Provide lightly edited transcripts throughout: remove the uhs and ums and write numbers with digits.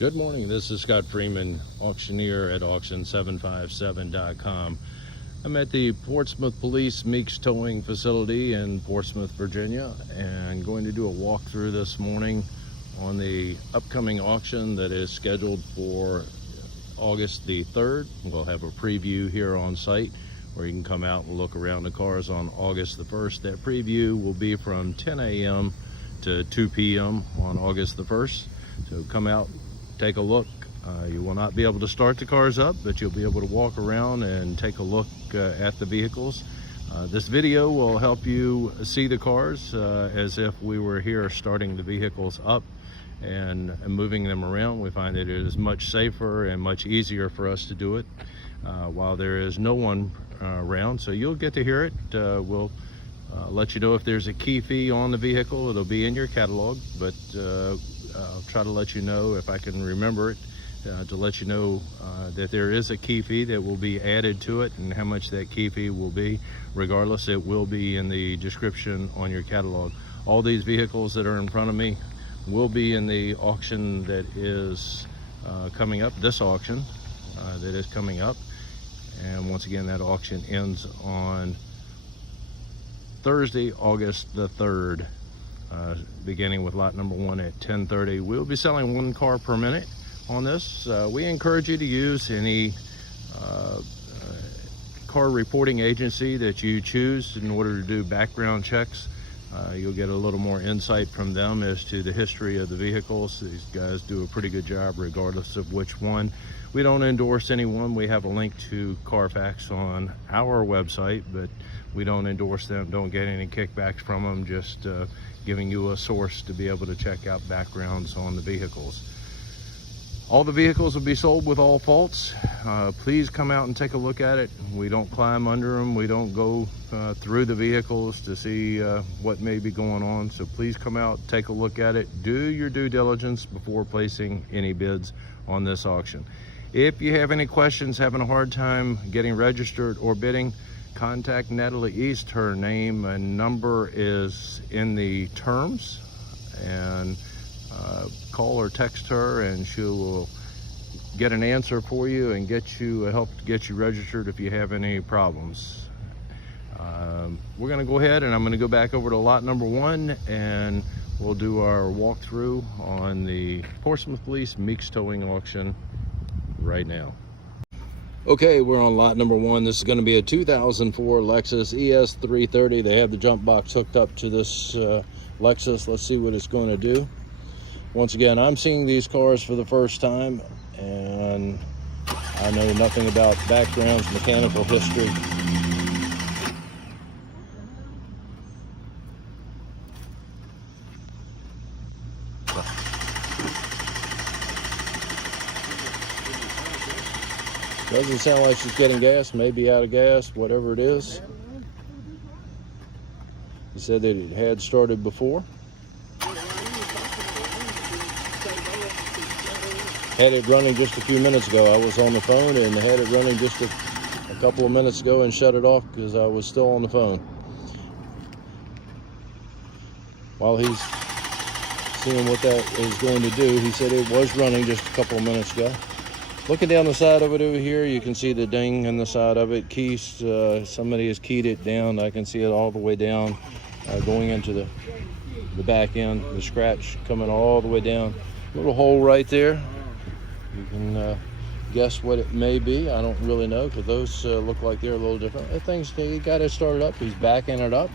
Good morning, this is Scott Freeman, auctioneer at auction757.com. I'm at the Portsmouth Police Meeks Towing facility in Portsmouth, Virginia, and going to do a walkthrough this morning on the upcoming auction that is scheduled for August the 3rd. We'll have a preview here on site where you can come out and look around the cars on August the 1st. That preview will be from 10 a.m. to 2 p.m. on August the 1st. So come out, take a look. You will not be able to start the cars up, but you'll be able to walk around and take a look at the vehicles. This video will help you see the cars as if we were here starting the vehicles up and moving them around. We find that it is much safer and much easier for us to do it while there is no one around. So you'll get to hear it. We'll let you know if there's a key fee on the vehicle. It'll be in your catalog, but I'll try to let you know if I can remember it, to let you know that there is a key fee that will be added to it, and how much that key fee will be. Regardless, it will be in the description on your catalog. All these vehicles that are in front of me will be in the auction that is coming up, this auction that is coming up. And once again, that auction ends on Thursday, August the 3rd. Beginning with lot number 1 at 10:30. We'll be selling 1 car per minute on this. We encourage you to use any car reporting agency that you choose in order to do background checks. You'll get a little more insight from them as to the history of the vehicles. These guys do a pretty good job regardless of which one. We don't endorse anyone. We have a link to Carfax on our website, but we don't endorse them, don't get any kickbacks from them, just giving you a source to be able to check out backgrounds on the vehicles. All the vehicles will be sold with all faults. Please come out and take a look at it. We don't climb under them. We don't go through the vehicles to see what may be going on. So please come out, take a look at it. Do your due diligence before placing any bids on this auction. If you have any questions, having a hard time getting registered or bidding, contact Natalie East. Her name and number is in the terms, and call or text her and she will get an answer for you and get you help get you registered if you have any problems. We're going to go ahead and I'm going to go back over to lot number 1 and we'll do our walkthrough on the Portsmouth Police Meeks Towing auction right now. Okay, we're on lot number 1. This is going to be a 2004 Lexus ES 330. They have the jump box hooked up to this Lexus. Let's see what it's going to do. Once again, I'm seeing these cars for the first time, and I know nothing about backgrounds, mechanical history. Doesn't sound like she's getting gas, maybe out of gas, whatever it is. He said that it had started before. Had it running just a few minutes ago. I was on the phone and had it running just a couple of minutes ago and shut it off because I was still on the phone. While he's seeing what that is going to do, he said it was running just a couple of minutes ago. Looking down the side of it over here, you can see the ding in the side of it. Keys, somebody has keyed it down. I can see it all the way down, going into the back end. The scratch coming all the way down. Little hole right there. You can guess what it may be. I don't really know because those look like they're a little different. He got it started up. He's backing it up.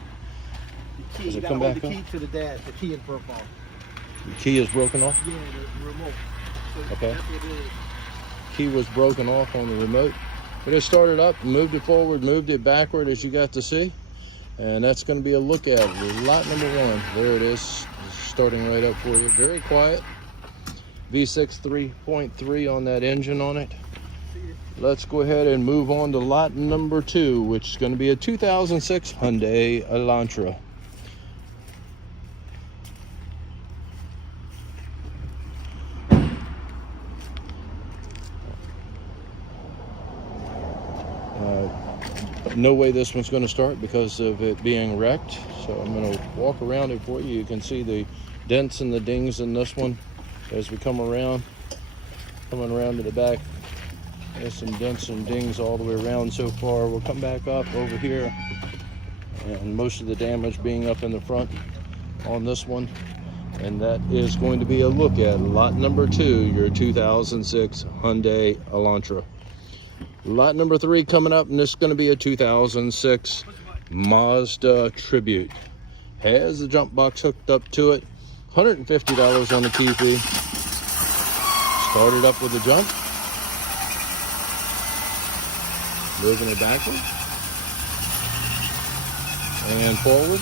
Does it come back up? The key to the dash. The key is broken off. The key is broken off? Yeah, the remote. So okay. That's what it is. Key was broken off on the remote, but it started up, moved it forward, moved it backward, as you got to see, and that's going to be a look at it. Lot number 1, there it is, starting right up for you. Very quiet. V6 3.3 on that engine on it. Let's go ahead and move on to lot number 2, which is going to be a 2006 Hyundai Elantra. No way this one's going to start because of it being wrecked. So I'm going to walk around it for you. You can see the dents and the dings in this one as we come around. Coming around to the back, there's some dents and dings all the way around so far. We'll come back up over here, and most of the damage being up in the front on this one. And that is going to be a look at lot number 2, your 2006 Hyundai Elantra. Lot number 3 coming up, and this is going to be a 2006 Mazda Tribute. Has the jump box hooked up to it. $150 on the key fee. Started up with a jump. Moving it backward and forward.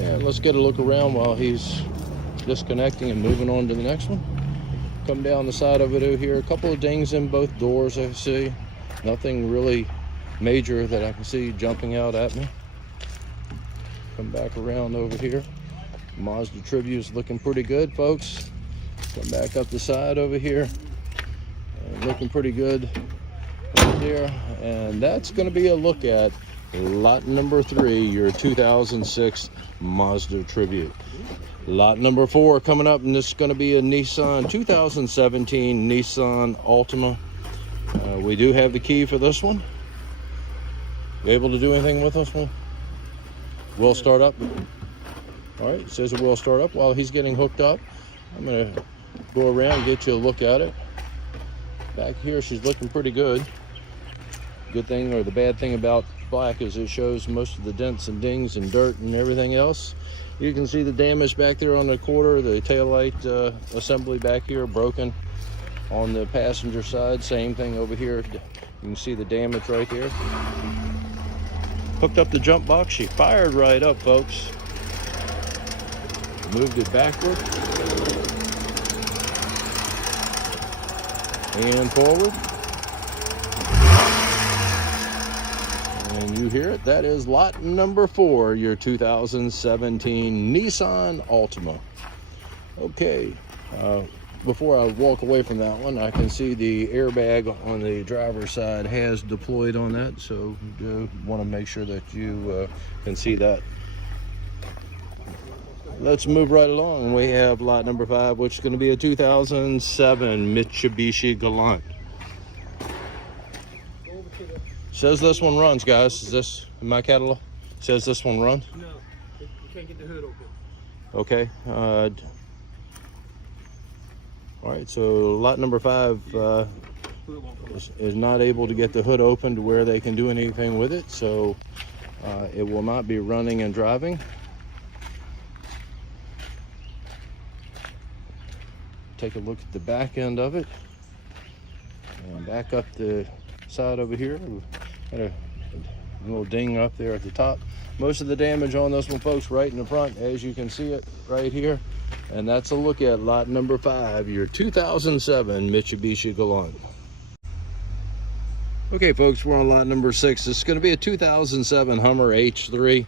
And let's get a look around while he's disconnecting and moving on to the next one. Come down the side of it over here. A couple of dings in both doors I see. Nothing really major that I can see jumping out at me. Come back around over here. Mazda Tribute is looking pretty good, folks. Come back up the side over here. And looking pretty good right there. And that's going to be a look at lot number 3, your 2006 Mazda Tribute. Lot number 4 coming up, and this is going to be a Nissan 2017 Nissan Altima. We do have the key for this one. You able to do anything with this one? Will start up. All right, it says it will start up. While he's getting hooked up, I'm going to go around and get you a look at it. Back here, she's looking pretty good. Good thing, or the bad thing about black, is it shows most of the dents and dings and dirt and everything else. You can see the damage back there on the quarter, the taillight assembly back here broken on the passenger side. Same thing over here. You can see the damage right there. Hooked up the jump box. She fired right up, folks. Moved it backward and forward. And you hear it. That is lot number 4, your 2017 Nissan Altima. Okay. Before I walk away from that one, I can see the airbag on the driver's side has deployed on that, so want to make sure that you can see that. Let's move right along. We have lot number 5, which is going to be a 2007 Mitsubishi Galant. Says this one runs, guys. Is this in my catalog? Says this one runs? No, you can't get the hood open. Okay. All right, so lot number 5 is not able to get the hood open to where they can do anything with it, so it will not be running and driving. Take a look at the back end of it, and back up the side over here. Got a little ding up there at the top. Most of the damage on this one, folks, right in the front, as you can see it right here. And that's a look at lot number 5, your 2007 Mitsubishi Galant. Okay, folks, we're on lot number 6. This is going to be a 2007 Hummer H3.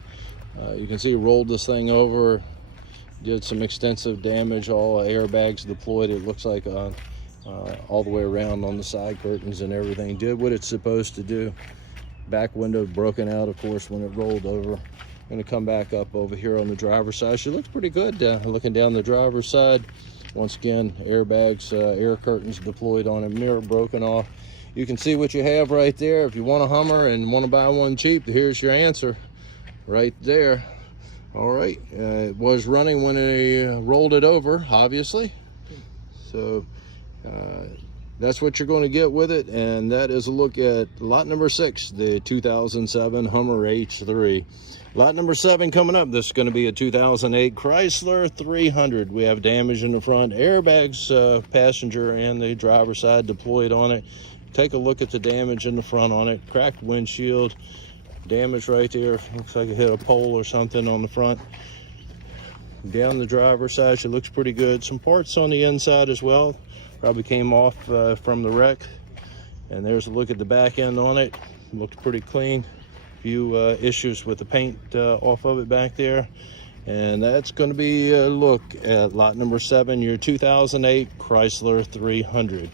You can see rolled this thing over, did some extensive damage, all airbags deployed. It looks like all the way around on the side curtains and everything. Did what it's supposed to do. Back window broken out, of course, when it rolled over. I'm going to come back up over here on the driver's side. She looks pretty good looking down the driver's side. Once again, airbags, air curtains deployed on it, mirror broken off. You can see what you have right there. If you want a Hummer and want to buy one cheap, here's your answer right there. All right, it was running when they rolled it over, obviously. So that's what you're going to get with it, and that is a look at lot number 6, the 2007 Hummer H3. Lot number 7 coming up. This is going to be a 2008 Chrysler 300. We have damage in the front, airbags, passenger and the driver's side deployed on it. Take a look at the damage in the front on it. Cracked windshield, damage right there. Looks like it hit a pole or something on the front. Down the driver's side, she looks pretty good. Some parts on the inside as well. Probably came off from the wreck. And there's a look at the back end on it. Looked pretty clean. Few issues with the paint off of it back there. And that's going to be a look at lot number 7, your 2008 Chrysler 300.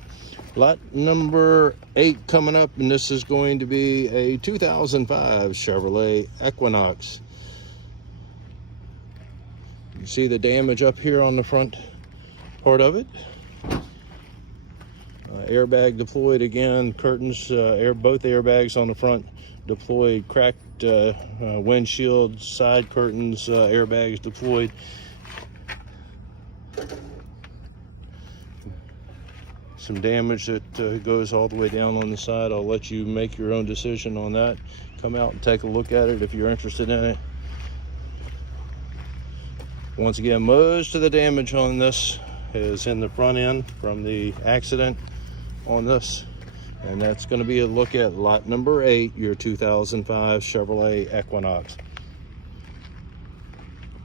Lot number 8 coming up, and this is going to be a 2005 Chevrolet Equinox. You see the damage up here on the front part of it. Airbag deployed again, curtains, both airbags on the front deployed, cracked windshield, side curtains, airbags deployed. Some damage that goes all the way down on the side. I'll let you make your own decision on that. Come out and take a look at it if you're interested in it. Once again, most of the damage on this is in the front end from the accident on this, and that's going to be a look at lot number 8, your 2005 Chevrolet Equinox.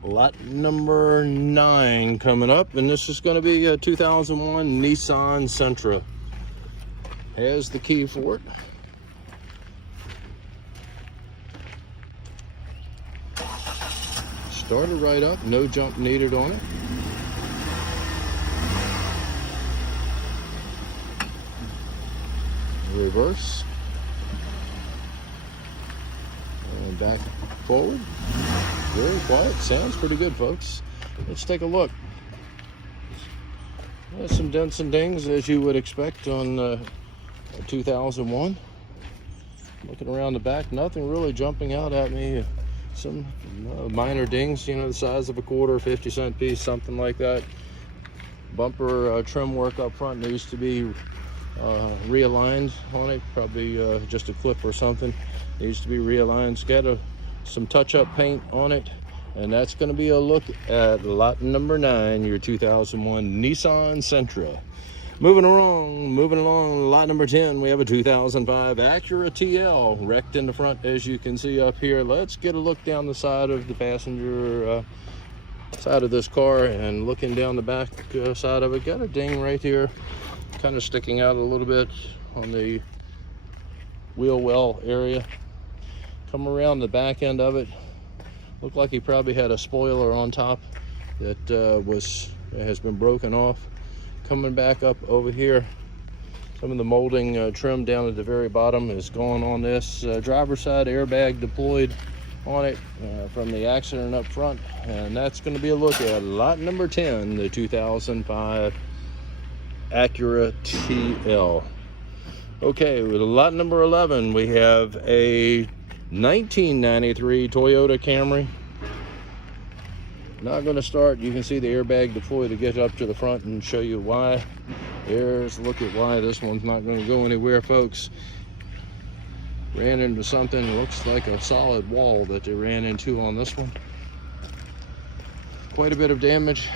Lot number 9 coming up, and this is going to be a 2001 Nissan Sentra. Has the key for it. Started right up, no jump needed on it. Reverse. And back forward. Very quiet. Sounds pretty good, folks. Let's take a look. There's some dents and dings as you would expect on a 2001. Looking around the back, nothing really jumping out at me. Some minor dings, you know, the size of a quarter, 50-cent piece, something like that. Bumper trim work up front needs to be realigned on it, probably just a clip or something needs to be realigned. It's got some touch-up paint on it, and that's going to be a look at lot number 9, your 2001 Nissan Sentra. Moving along, lot number 10, we have a 2005 Acura TL wrecked in the front, as you can see up here. Let's get a look down the side of the passenger side of this car, and looking down the back side of it, got a ding right here, kind of sticking out a little bit on the wheel well area. Come around the back end of it, looked like he probably had a spoiler on top that has been broken off. Coming back up over here, some of the molding trim down at the very bottom is gone on this. Driver's side airbag deployed on it from the accident up front, and that's going to be a look at lot number 10, the 2005 Acura TL. Okay, with lot number 11, we have a 1993 Toyota Camry. Not going to start. You can see the airbag deployed to get up to the front and show you why. There's a look at why this one's not going to go anywhere, folks. Ran into something, looks like a solid wall that they ran into on this one. Quite a bit of damage.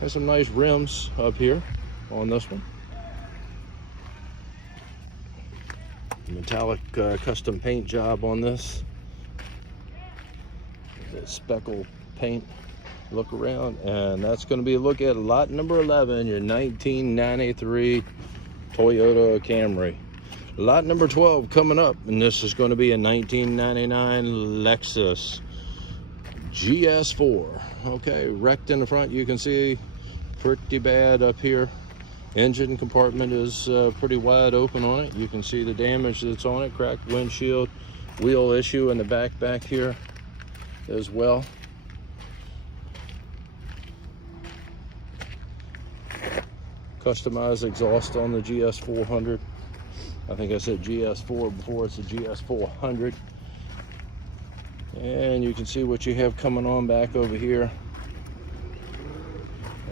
Has some nice rims up here on this one. Metallic custom paint job on this. That speckle paint. Look around, and that's going to be a look at lot number 11, your 1993 Toyota Camry. Lot number 12 coming up, and this is going to be a 1999 Lexus GS4. Okay, wrecked in the front, you can see pretty bad up here. Engine compartment is pretty wide open on it. You can see the damage that's on it, cracked windshield, wheel issue in the back here as well. Customized exhaust on the GS400. I think I said GS4 before, it's a GS400. And you can see what you have coming on back over here.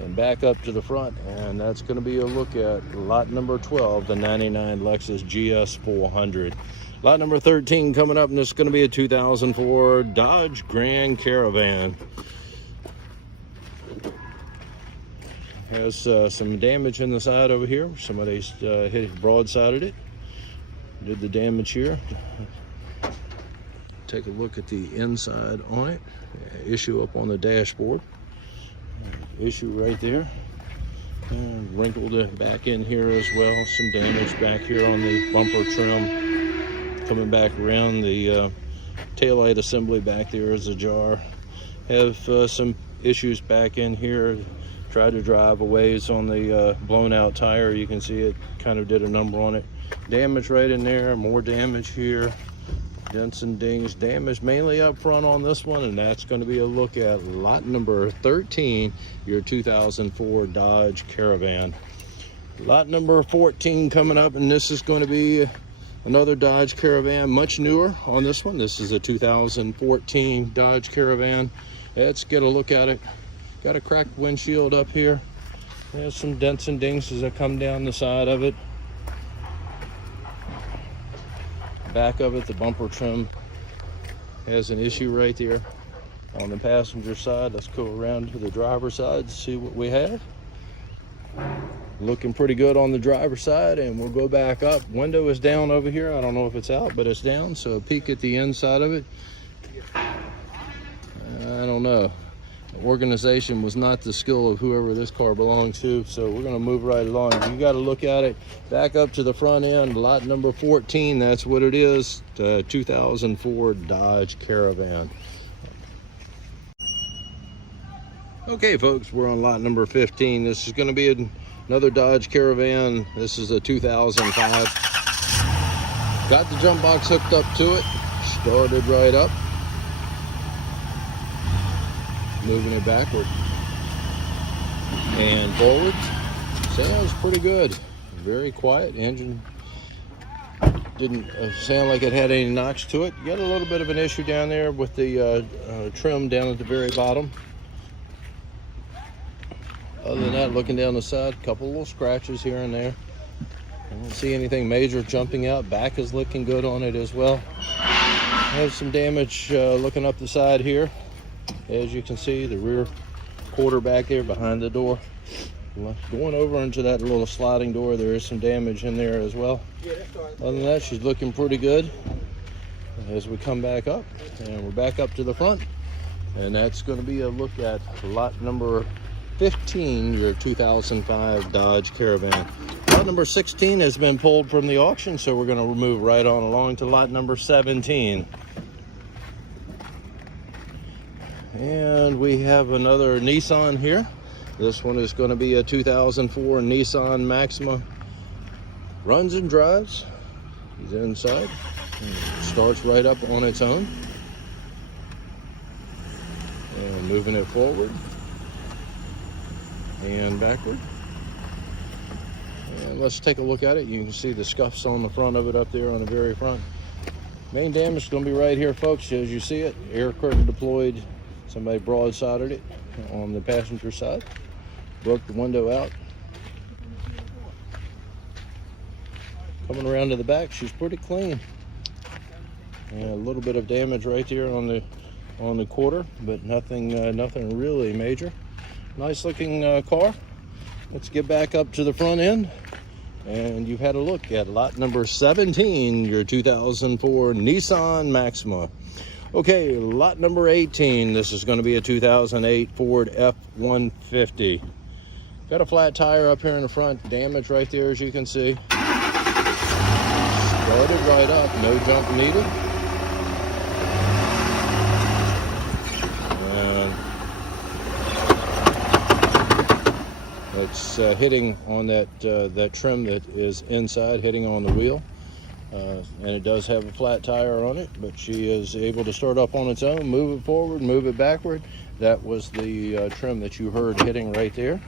And back up to the front, and that's going to be a look at lot number 12, the 99 Lexus GS400. Lot number 13 coming up, and this is going to be a 2004 Dodge Grand Caravan. Has some damage in the side over here. Somebody's hit it, broadsided it. Did the damage here. Take a look at the inside on it. Issue up on the dashboard. Issue right there. And wrinkled back in here as well. Some damage back here on the bumper trim. Coming back around, the taillight assembly back there is ajar. Have some issues back in here. Tried to drive a ways on the blown out tire. You can see it kind of did a number on it. Damage right in there, more damage here. Dents and dings, damage mainly up front on this one, and that's going to be a look at lot number 13, your 2004 Dodge Caravan. Lot number 14 coming up, and this is going to be another Dodge Caravan, much newer on this one. This is a 2014 Dodge Caravan. Let's get a look at it. Got a cracked windshield up here. There's some dents and dings that come down the side of it. Back of it, the bumper trim has an issue right there on the passenger side. Let's go around to the driver's side and see what we have. Looking pretty good on the driver's side, and we'll go back up. Window is down over here. I don't know if it's out, but it's down. So a peek at the inside of it. I don't know. Organization was not the skill of whoever this car belongs to, so we're going to move right along. You got to look at it. Back up to the front end, lot number 14. That's what it is. 2004 Dodge Caravan. Okay, folks, we're on lot number 15. This is going to be another Dodge Caravan. This is a 2005. Got the jump box hooked up to it. Started right up. Moving it backward and forward. Sounds pretty good. Very quiet. Engine didn't sound like it had any knocks to it. Got a little bit of an issue down there with the trim down at the very bottom. Other than that, looking down the side, a couple little scratches here and there. I don't see anything major jumping out. Back is looking good on it as well. Have some damage looking up the side here. As you can see, the rear quarter back there behind the door. Going over into that little sliding door, there is some damage in there as well. Other than that, she's looking pretty good. As we come back up, and we're back up to the front, and that's going to be a look at lot number 15, your 2005 Dodge Caravan. Lot number 16 has been pulled from the auction, so we're going to move right on along to lot number 17. And we have another Nissan here. This one is going to be a 2004 Nissan Maxima. Runs and drives. He's inside. Starts right up on its own. And moving it forward and backward. And let's take a look at it. You can see the scuffs on the front of it up there on the very front. Main damage is going to be right here, folks. As you see it, air curtain deployed. Somebody broadsided it on the passenger side. Broke the window out. Coming around to the back, she's pretty clean. And a little bit of damage right there on the quarter, but nothing really major. Nice looking car. Let's get back up to the front end. And you've had a look at lot number 17, your 2004 Nissan Maxima. Okay, lot number 18. This is going to be a 2008 Ford F-150. Got a flat tire up here in the front. Damage right there, as you can see. Started right up. No jump needed. And it's hitting on that trim that is inside, hitting on the wheel. And it does have a flat tire on it, but she is able to start up on its own, move it forward, move it backward. That was the trim that you heard hitting right there.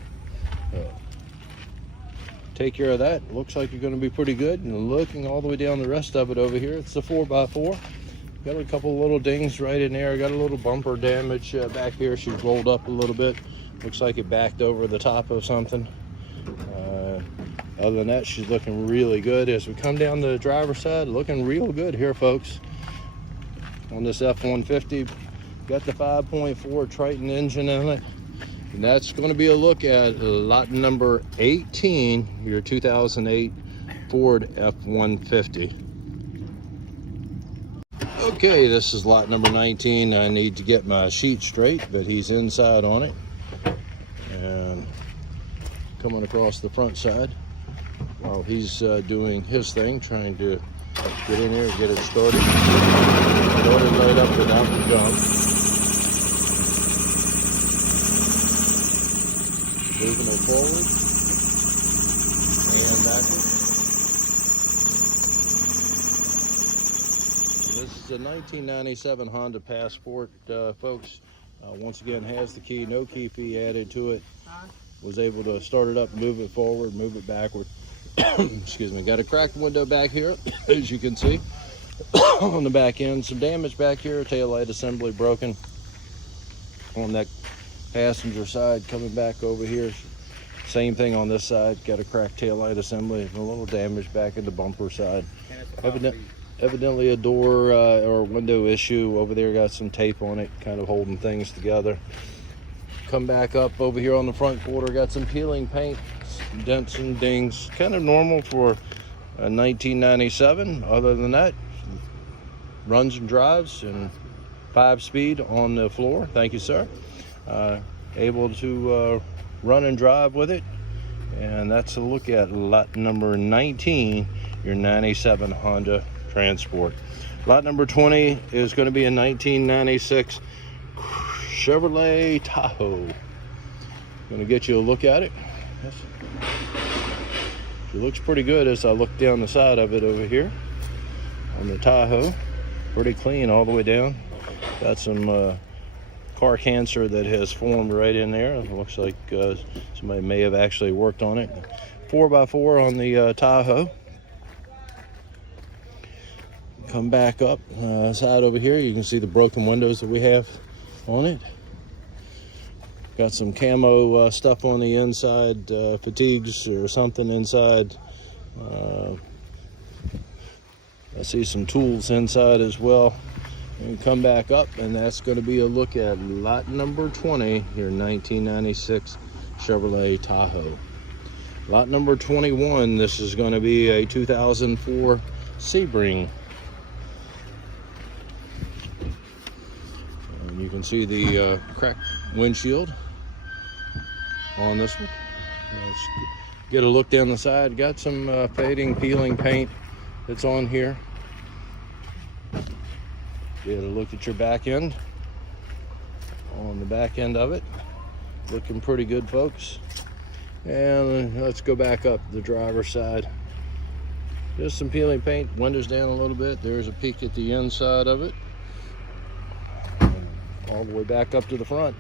Take care of that. Looks like you're going to be pretty good. And looking all the way down the rest of it over here, it's the 4x4. Got a couple little dings right in there. Got a little bumper damage back here. She's rolled up a little bit. Looks like it backed over the top of something. Other than that, she's looking really good. As we come down the driver's side, looking real good here, folks. On this F-150, got the 5.4 Triton engine in it. And that's going to be a look at lot number 18, your 2008 Ford F-150. Okay, this is lot number 19. I need to get my sheet straight, but he's inside on it. And coming across the front side while he's doing his thing, trying to get in here and get it started. Started right up without the jump. Moving it forward and backward. This is a 1997 Honda Passport, folks. Once again, has the key, no key fee added to it. was able to start it up, move it forward, move it backward. Excuse me. Got a cracked window back here, as you can see. On the back end, some damage back here. Tail light assembly broken on that passenger side. Coming back over here, same thing on this side. Got a cracked tail light assembly and a little damage back in the bumper side. Evidently a door or window issue over there. Got some tape on it, kind of holding things together. Come back up over here on the front quarter. Got some peeling paint, dents and dings. Kind of normal for a 1997. Other than that, runs and drives and 5-speed on the floor. Thank you, sir. Able to run and drive with it. And that's a look at lot number 19, your 97 Honda Transport. Lot number 20 is going to be a 1996 Chevrolet Tahoe. Going to get you a look at it. Yes. It looks pretty good as I look down the side of it over here on the Tahoe. Pretty clean all the way down. Got some car cancer that has formed right in there. It looks like somebody may have actually worked on it. 4x4 on the Tahoe. Come back up side over here. You can see the broken windows that we have on it. Got some camo stuff on the inside, fatigues or something inside. I see some tools inside as well. And come back up, and that's going to be a look at lot number 20, your 1996 Chevrolet Tahoe. Lot number 21, this is going to be a 2004 Sebring. And you can see the cracked windshield on this one. Let's get a look down the side. Got some fading, peeling paint that's on here. Get a look at your back end. On the back end of it, looking pretty good, folks. And let's go back up the driver's side. Just some peeling paint, windows down a little bit. There's a peek at the inside of it. All the way back up to the front.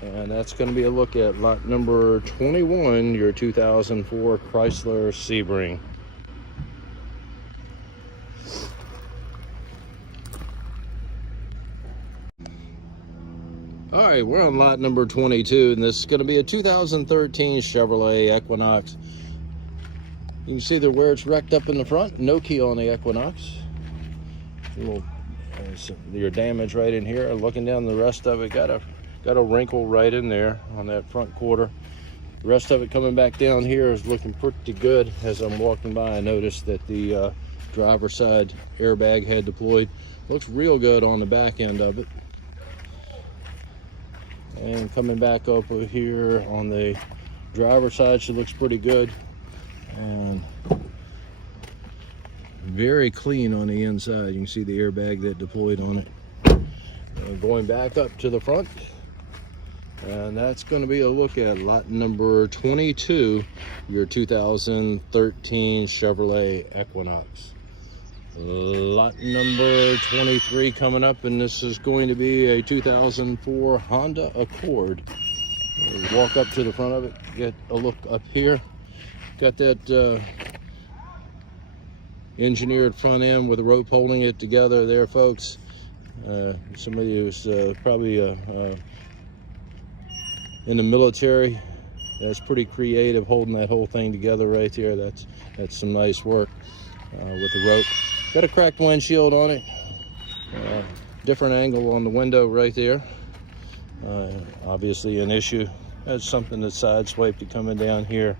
And that's going to be a look at lot number 21, your 2004 Chrysler Sebring. All right, we're on lot number 22, and this is going to be a 2013 Chevrolet Equinox. You can see where it's wrecked up in the front. No key on the Equinox. Your damage right in here. Looking down the rest of it, got a wrinkle right in there on that front quarter. The rest of it coming back down here is looking pretty good. As I'm walking by, I noticed that the driver's side airbag had deployed. Looks real good on the back end of it. And coming back over here on the driver's side, she looks pretty good. And very clean on the inside. You can see the airbag that deployed on it. And going back up to the front, and that's going to be a look at lot number 22, your 2013 Chevrolet Equinox. Lot number 23 coming up, and this is going to be a 2004 Honda Accord. We'll walk up to the front of it, get a look up here. Got that engineered front end with a rope holding it together there, folks. Somebody who's probably in the military. That's pretty creative, holding that whole thing together right there. That's some nice work with the rope. Got a cracked windshield on it. Different angle on the window right there. Obviously an issue. That's something that's sideswiped coming down here.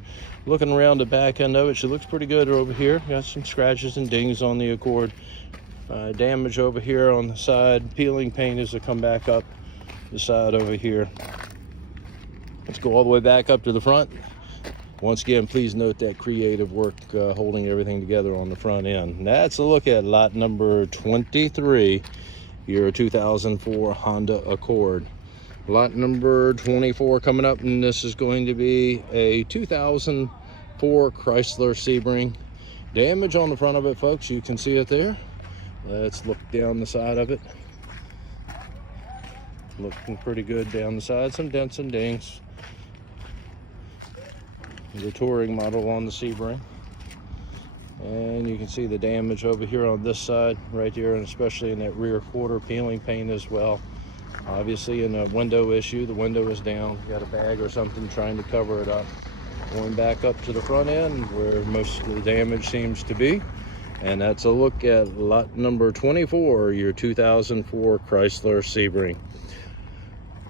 Looking around the back end of it, she looks pretty good over here. Got some scratches and dings on the Accord. Damage over here on the side. Peeling paint as I come back up the side over here. Let's go all the way back up to the front. Once again, please note that creative work holding everything together on the front end. And that's a look at lot number 23, your 2004 Honda Accord. Lot number 24 coming up, and this is going to be a 2004 Chrysler Sebring. Damage on the front of it, folks. You can see it there. Let's look down the side of it. Looking pretty good down the side. Some dents and dings. the touring model on the Sebring. And you can see the damage over here on this side right here, and especially in that rear quarter, peeling paint as well. Obviously in a window issue, the window is down. You got a bag or something trying to cover it up. Going back up to the front end where most of the damage seems to be. And that's a look at lot number 24, your 2004 Chrysler Sebring.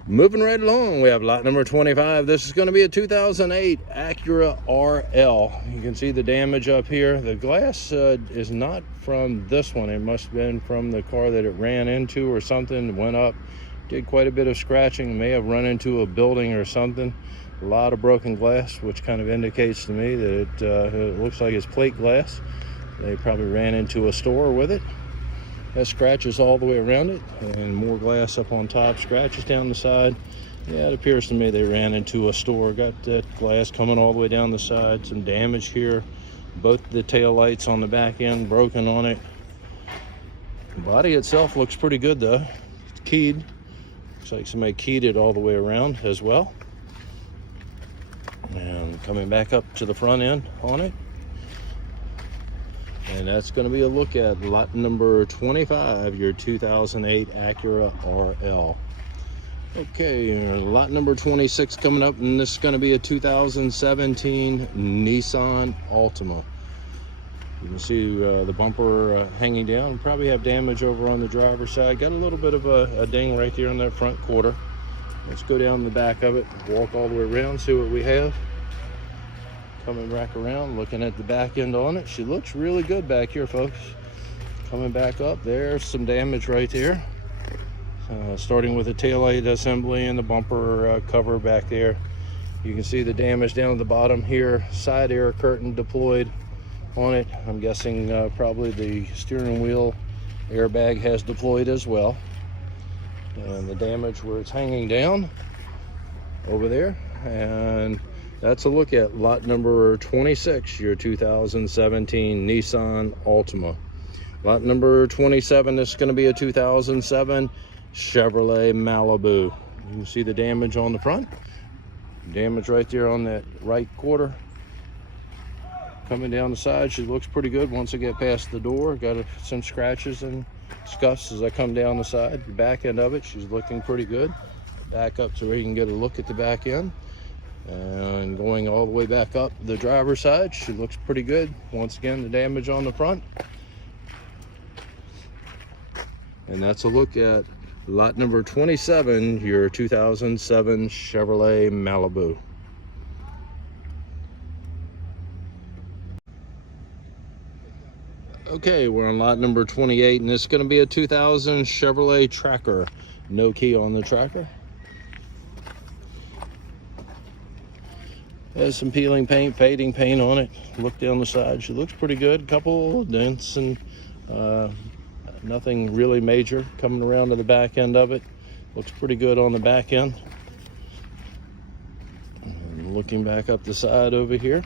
Moving right along, we have lot number 25. This is going to be a 2008 Acura RL. You can see the damage up here. The glass is not from this one. It must have been from the car that it ran into or something. Went up, did quite a bit of scratching. May have run into a building or something. A lot of broken glass, which kind of indicates to me that it looks like it's plate glass. They probably ran into a store with it. That scratches all the way around it, and more glass up on top, scratches down the side. Yeah, it appears to me they ran into a store. Got that glass coming all the way down the side. Some damage here. Both the tail lights on the back end broken on it. The body itself looks pretty good though. It's keyed. Looks like somebody keyed it all the way around as well. And coming back up to the front end on it. And that's going to be a look at lot number 25, your 2008 Acura RL. Okay, lot number 26 coming up, and this is going to be a 2017 Nissan Altima. You can see the bumper hanging down. Probably have damage over on the driver's side. Got a little bit of a ding right here on that front quarter. Let's go down the back of it, walk all the way around, see what we have. Coming back around, looking at the back end on it. She looks really good back here, folks. Coming back up, there's some damage right there. Starting with the taillight assembly and the bumper cover back there. You can see the damage down at the bottom here. Side air curtain deployed on it. I'm guessing probably the steering wheel airbag has deployed as well. And the damage where it's hanging down over there. And that's a look at lot number 26, your 2017 Nissan Altima. Lot number 27 is going to be a 2007 Chevrolet Malibu. You can see the damage on the front. Damage right there on that right quarter. Coming down the side, she looks pretty good once I get past the door. Got some scratches and scuffs as I come down the side. The back end of it, she's looking pretty good. Back up so we can get a look at the back end. And going all the way back up the driver's side, she looks pretty good. Once again, the damage on the front. And that's a look at lot number 27, your 2007 Chevrolet Malibu. Okay, we're on lot number 28, and it's going to be a 2000 Chevrolet Tracker. No key on the Tracker. Has some peeling paint, fading paint on it. Look down the side, she looks pretty good. Couple dents and nothing really major. Coming around to the back end of it, looks pretty good on the back end. And looking back up the side over here.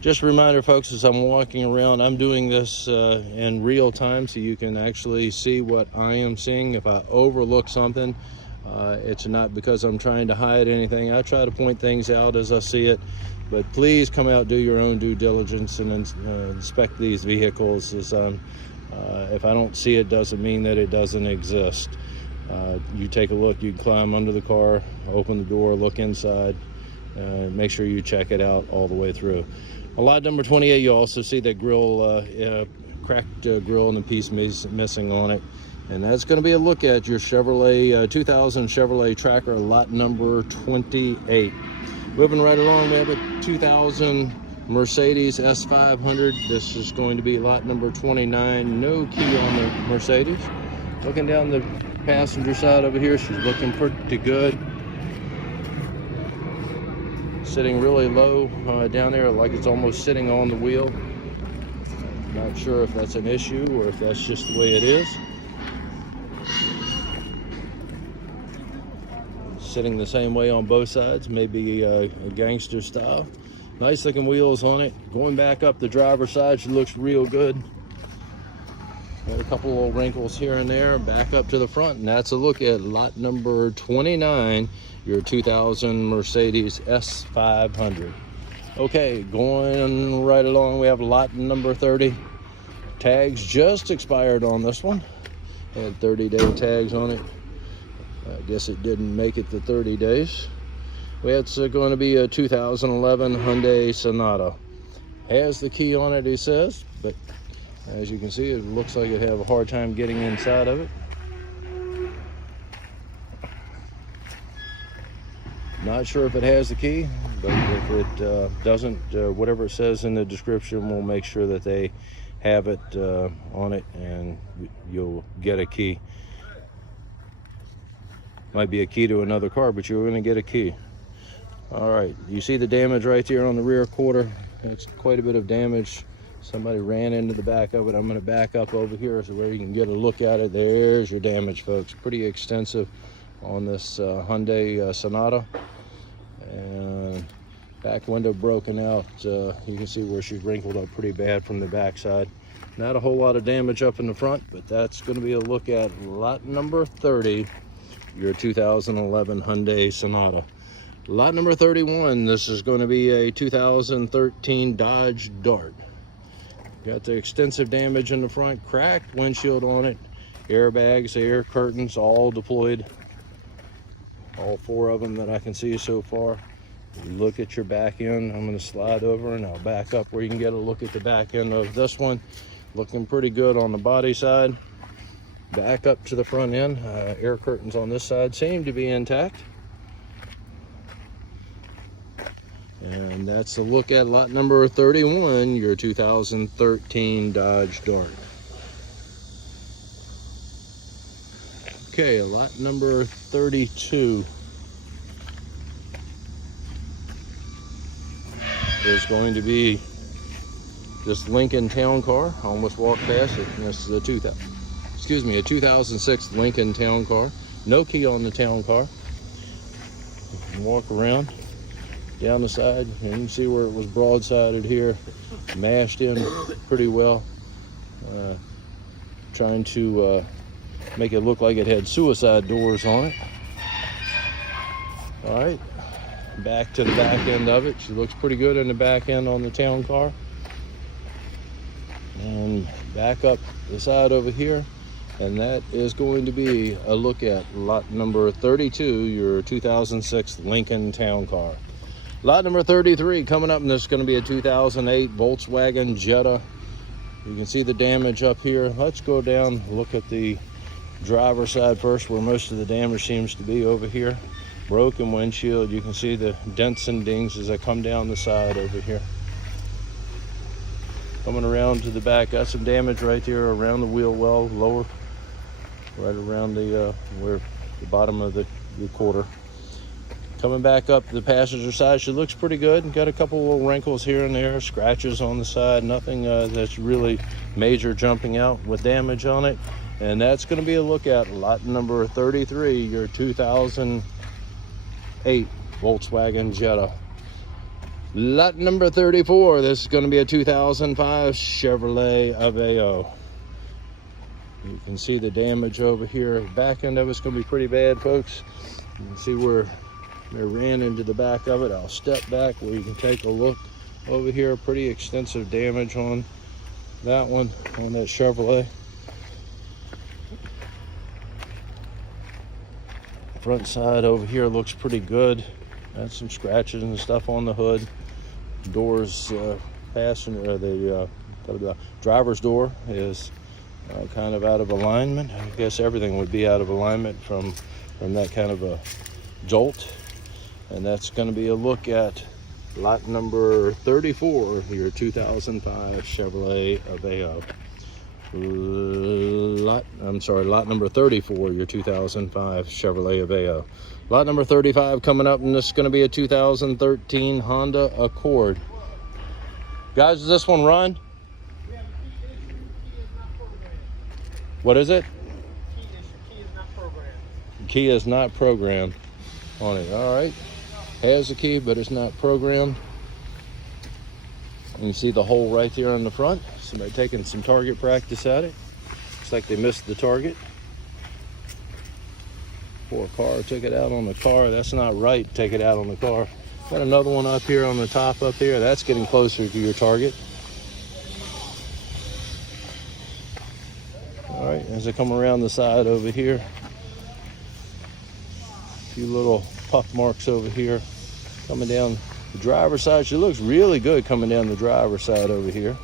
Just a reminder, folks, as I'm walking around, I'm doing this in real time so you can actually see what I am seeing. If I overlook something, it's not because I'm trying to hide anything. I try to point things out as I see it, but please come out, do your own due diligence and inspect these vehicles. As if I don't see it, doesn't mean that it doesn't exist. You take a look, you can climb under the car, open the door, look inside, make sure you check it out all the way through. On lot number 28, you also see that grill, cracked grill and a piece missing on it. And that's going to be a look at your Chevrolet 2000 Chevrolet Tracker, lot number 28. Moving right along, we have a 2000 Mercedes S500. This is going to be lot number 29. No key on the Mercedes. Looking down the passenger side over here, she's looking pretty good. Sitting really low down there, like it's almost sitting on the wheel. Not sure if that's an issue or if that's just the way it is. Sitting the same way on both sides, maybe a gangster style. Nice looking wheels on it. Going back up the driver's side, she looks real good. Got a couple little wrinkles here and there. Back up to the front, and that's a look at lot number 29, your 2000 Mercedes S500. Okay, going right along, we have lot number 30. Tags just expired on this one. Had 30-day tags on it. I guess it didn't make it to 30 days. It's going to be a 2011 Hyundai Sonata. Has the key on it, he says, but as you can see, it looks like it'd have a hard time getting inside of it. Not sure if it has the key, but if it doesn't, whatever it says in the description, we'll make sure that they have it on it, and you'll get a key. Might be a key to another car, but you're going to get a key. All right, you see the damage right there on the rear quarter. It's quite a bit of damage. Somebody ran into the back of it. I'm going to back up over here so where you can get a look at it. There's your damage, folks. Pretty extensive on this Hyundai Sonata. And back window broken out. You can see where she's wrinkled up pretty bad from the backside. Not a whole lot of damage up in the front, but that's going to be a look at lot number 30, your 2011 Hyundai Sonata. Lot number 31, this is going to be a 2013 Dodge Dart. Got the extensive damage in the front, cracked windshield on it, airbags, air curtains, all deployed. All 4 of them that I can see so far. Look at your back end. I'm going to slide over and I'll back up where you can get a look at the back end of this one. Looking pretty good on the body side. Back up to the front end. Air curtains on this side seem to be intact. And that's a look at lot number 31, your 2013 Dodge Dart. Okay, lot number 32 is going to be this Lincoln Town Car. I almost walked past it. This is a 2006 Lincoln Town Car. No key on the Town Car. You can walk around down the side, and you can see where it was broadsided here, mashed in pretty well. Trying to make it look like it had suicide doors on it. All right, back to the back end of it. She looks pretty good in the back end on the Town Car. And back up the side over here, and that is going to be a look at lot number 32, your 2006 Lincoln Town Car. Lot number 33 coming up, and this is going to be a 2008 Volkswagen Jetta. You can see the damage up here. Let's go down, look at the driver's side first, where most of the damage seems to be over here. Broken windshield. You can see the dents and dings as I come down the side over here. Coming around to the back, got some damage right there around the wheel well, lower, right around the where the bottom of the quarter. Coming back up the passenger side, she looks pretty good. Got a couple little wrinkles here and there, scratches on the side, nothing that's really major jumping out with damage on it. And that's going to be a look at lot number 33, your 2008 Volkswagen Jetta. Lot number 34, this is going to be a 2005 Chevrolet Aveo. You can see the damage over here. Back end of it's going to be pretty bad, folks. You can see where I ran into the back of it. I'll step back where you can take a look over here. Pretty extensive damage on that one, on that Chevrolet. Front side over here looks pretty good. Got some scratches and stuff on the hood. Doors, passenger, the driver's door is kind of out of alignment. I guess everything would be out of alignment from that kind of a jolt. And that's going to be a look at lot number 34, your 2005 Chevrolet Aveo. Lot number 34, your 2005 Chevrolet Aveo. Lot number 35 coming up, and this is going to be a 2013 Honda Accord. Guys, does this one run? Yeah, the key is not programmed. What is it? Key is not programmed. Key is not programmed on it. All right. Has a key, but it's not programmed. And you see the hole right there on the front. Somebody taking some target practice at it. Looks like they missed the target. Poor car, took it out on the car. That's not right, take it out on the car. Got another one up here on the top up here. That's getting closer to your target. All right, as I come around the side over here, a few little puff marks over here. Coming down the driver's side, she looks really good coming down the driver's side over here.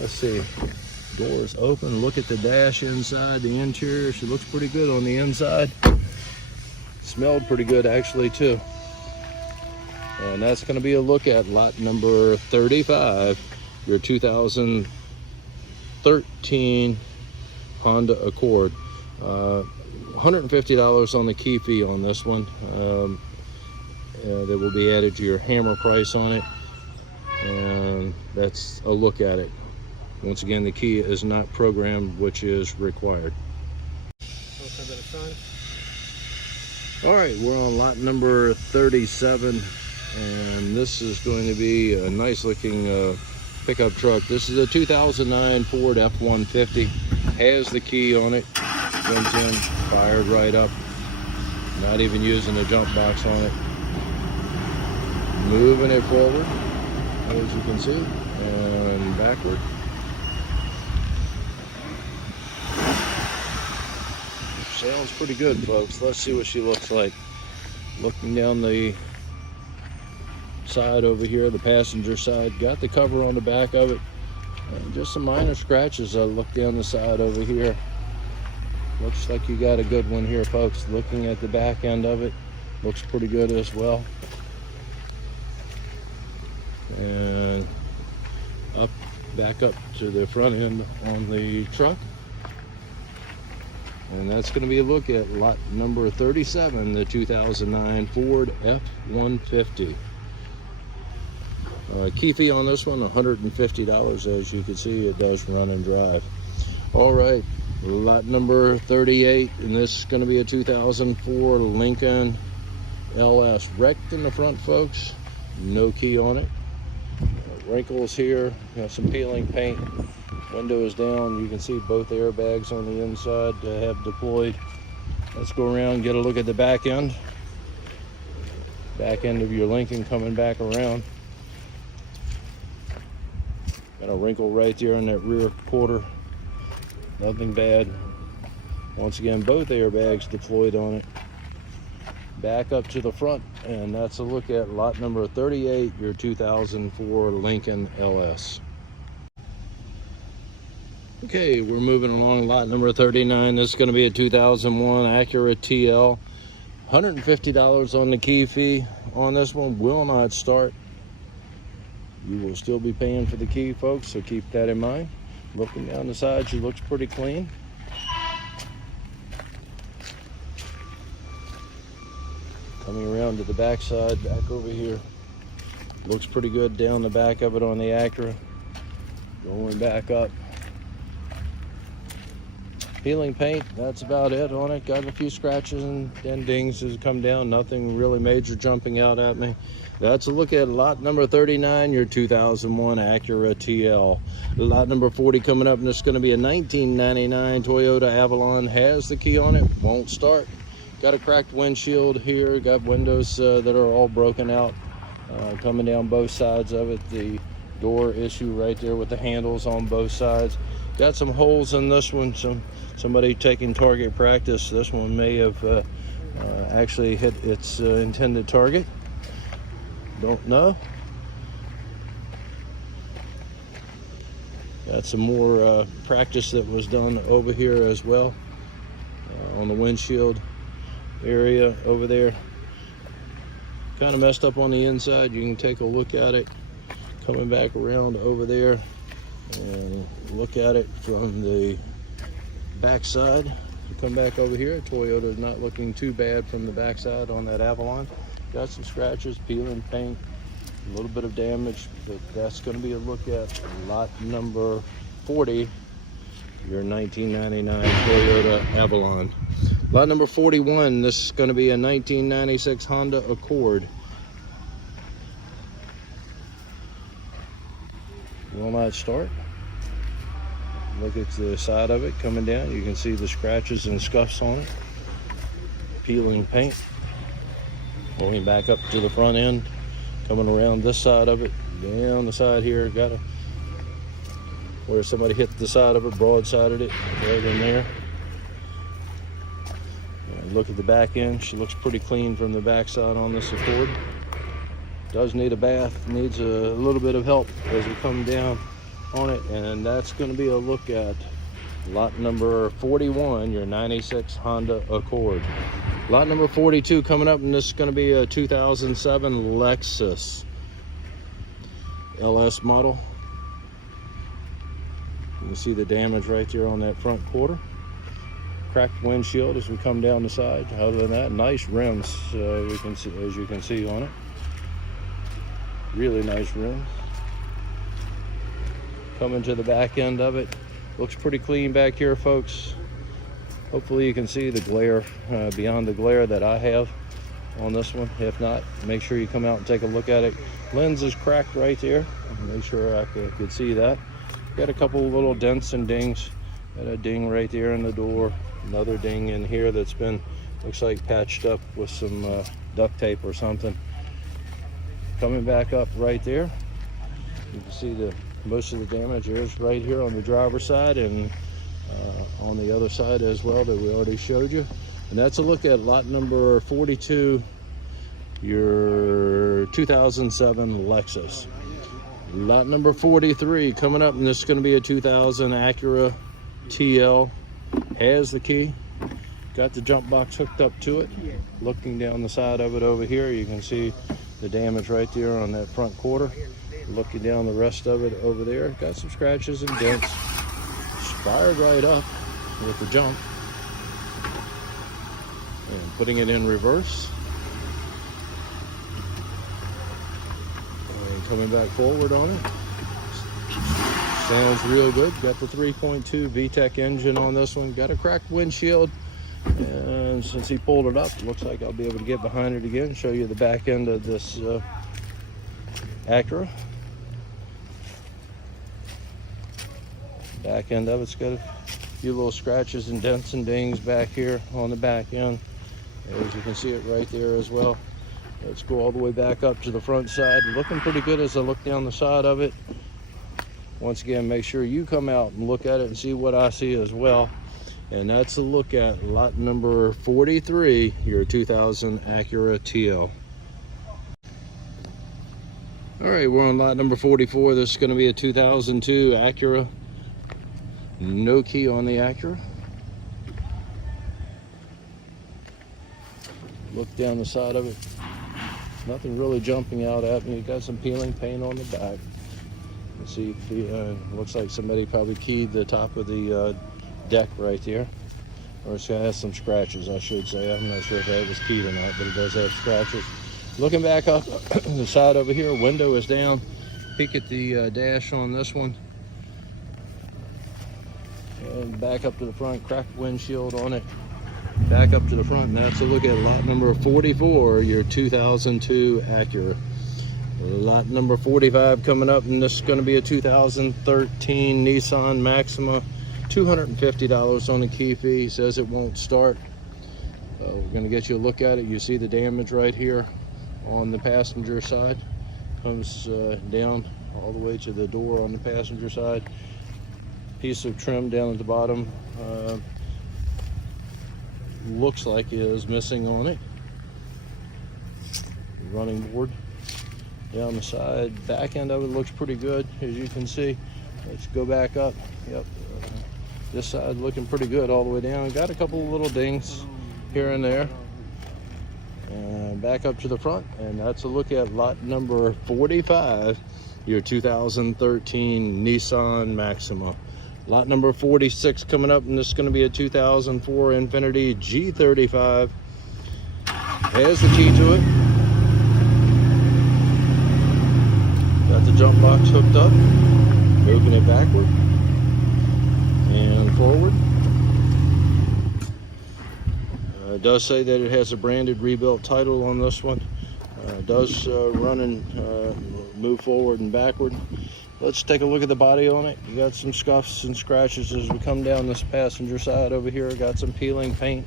Let's see, doors open. Look at the dash inside, the interior. She looks pretty good on the inside. Smelled pretty good actually too. And that's going to be a look at lot number 35, your 2013 Honda Accord. $150 on the key fee on this one. That will be added to your hammer price on it. And that's a look at it. Once again, the key is not programmed, which is required. All right, we're on lot number 37, and this is going to be a nice looking pickup truck. This is a 2009 Ford F-150. Has the key on it. Went in, fired right up. Not even using a jump box on it. Moving it forward, as you can see, and backward. Sounds pretty good, folks. Let's see what she looks like. Looking down the side over here, the passenger side. Got the cover on the back of it. And just some minor scratches. I look down the side over here. Looks like you got a good one here, folks. Looking at the back end of it, looks pretty good as well. And back up to the front end on the truck. And that's going to be a look at lot number 37, the 2009 Ford F-150. Key fee on this one, $150. As you can see, it does run and drive. All right, lot number 38, and this is going to be a 2004 Lincoln LS. Wrecked in the front, folks. No key on it. Wrinkles here. Got some peeling paint. Windows down. You can see both airbags on the inside have deployed. Let's go around and get a look at the back end. Back end of your Lincoln coming back around. Got a wrinkle right there in that rear quarter. Nothing bad. Once again, both airbags deployed on it. Back up to the front, and that's a look at lot number 38, your 2004 Lincoln LS. Okay, we're moving along lot number 39. This is going to be a 2001 Acura TL. $150 on the key fee on this one. Will not start. You will still be paying for the key, folks, so keep that in mind. Looking down the side, she looks pretty clean. Coming around to the back side, back over here. Looks pretty good down the back of it on the Acura. Going back up. Peeling paint, that's about it on it. Got a few scratches and dings as it come down. Nothing really major jumping out at me. That's a look at lot number 39, your 2001 Acura TL. Lot number 40 coming up, and it's going to be a 1999 Toyota Avalon. Has the key on it, won't start. Got a cracked windshield here. Got windows that are all broken out. Coming down both sides of it. The door issue right there with the handles on both sides. Got some holes in this one. Somebody taking target practice. This one may have actually hit its intended target. Don't know. Got some more practice that was done over here as well on the windshield area over there. Kind of messed up on the inside. You can take a look at it. Coming back around over there and look at it from the back side. Come back over here. Toyota is not looking too bad from the back side on that Avalon. Got some scratches, peeling paint, a little bit of damage, but that's going to be a look at lot number 40, your 1999 Toyota Avalon. Lot number 41, this is going to be a 1996 Honda Accord. Will not start. Look at the side of it coming down. You can see the scratches and scuffs on it. Peeling paint. Going back up to the front end. Coming around this side of it. Down the side here. Got where somebody hit the side of it, broadsided it right in there. And look at the back end. She looks pretty clean from the backside on this Accord. Does need a bath. Needs a little bit of help as we come down on it, and that's going to be a look at lot number 41, your 96 Honda Accord. Lot number 42 coming up, and this is going to be a 2007 Lexus LS model. You can see the damage right there on that front quarter. Cracked windshield as we come down the side. Other than that, nice rims we can see, as you can see on it. Really nice rims. Coming to the back end of it, looks pretty clean back here, folks. Hopefully you can see the glare beyond the glare that I have on this one. If not, make sure you come out and take a look at it. Lens is cracked right there. Make sure I could see that. Got a couple little dents and dings. Got a ding right there in the door. Another ding in here that's been, looks like patched up with some duct tape or something. Coming back up right there, you can see the most of the damage is right here on the driver's side and on the other side as well that we already showed you. And that's a look at lot number 42, your 2007 Lexus. Lot number 43 coming up, and this is going to be a 2000 Acura TL. Has the key, got the jump box hooked up to it. Looking down the side of it over here, you can see the damage right there on that front quarter. Looking down the rest of it over there, got some scratches and dents. Fired right up with the jump. And putting it in reverse. And coming back forward on it. Sounds real good. Got the 3.2 VTEC engine on this one. Got a cracked windshield. And since he pulled it up, looks like I'll be able to get behind it again and show you the back end of this Acura. Back end of it's got a few little scratches and dents and dings back here on the back end. As you can see it right there as well. Let's go all the way back up to the front side. Looking pretty good as I look down the side of it. Once again, make sure you come out and look at it and see what I see as well. And that's a look at lot number 43, your 2000 Acura TL. All right, we're on lot number 44. This is going to be a 2002 Acura. No key on the Acura. Look down the side of it. Nothing really jumping out at me. Got some peeling paint on the back. Let's see, looks like somebody probably keyed the top of the deck right there. Or it's has some scratches, I should say. I'm not sure if that was keyed or not, but it does have scratches. Looking back up the side over here, window is down. Peek at the dash on this one. And back up to the front, cracked windshield on it. Back up to the front, and that's a look at lot number 44, your 2002 Acura. Lot number 45 coming up, and this is going to be a 2013 Nissan Maxima. $250 on the key fee. Says it won't start. We're going to get you a look at it. You see the damage right here on the passenger side. Comes down all the way to the door on the passenger side. Piece of trim down at the bottom. Looks like it is missing on it. Running board down the side. Back end of it looks pretty good, as you can see. Let's go back up. Yep. This side looking pretty good all the way down. Got a couple of little dings here and there. And back up to the front, and that's a look at lot number 45, your 2013 Nissan Maxima. Lot number 46 coming up, and this is going to be a 2004 Infiniti G35. Has the key to it. Got the jump box hooked up. Moving it backward and forward. It does say that it has a branded rebuilt title on this one. It does run and move forward and backward. Let's take a look at the body on it. You got some scuffs and scratches as we come down this passenger side over here. Got some peeling paint.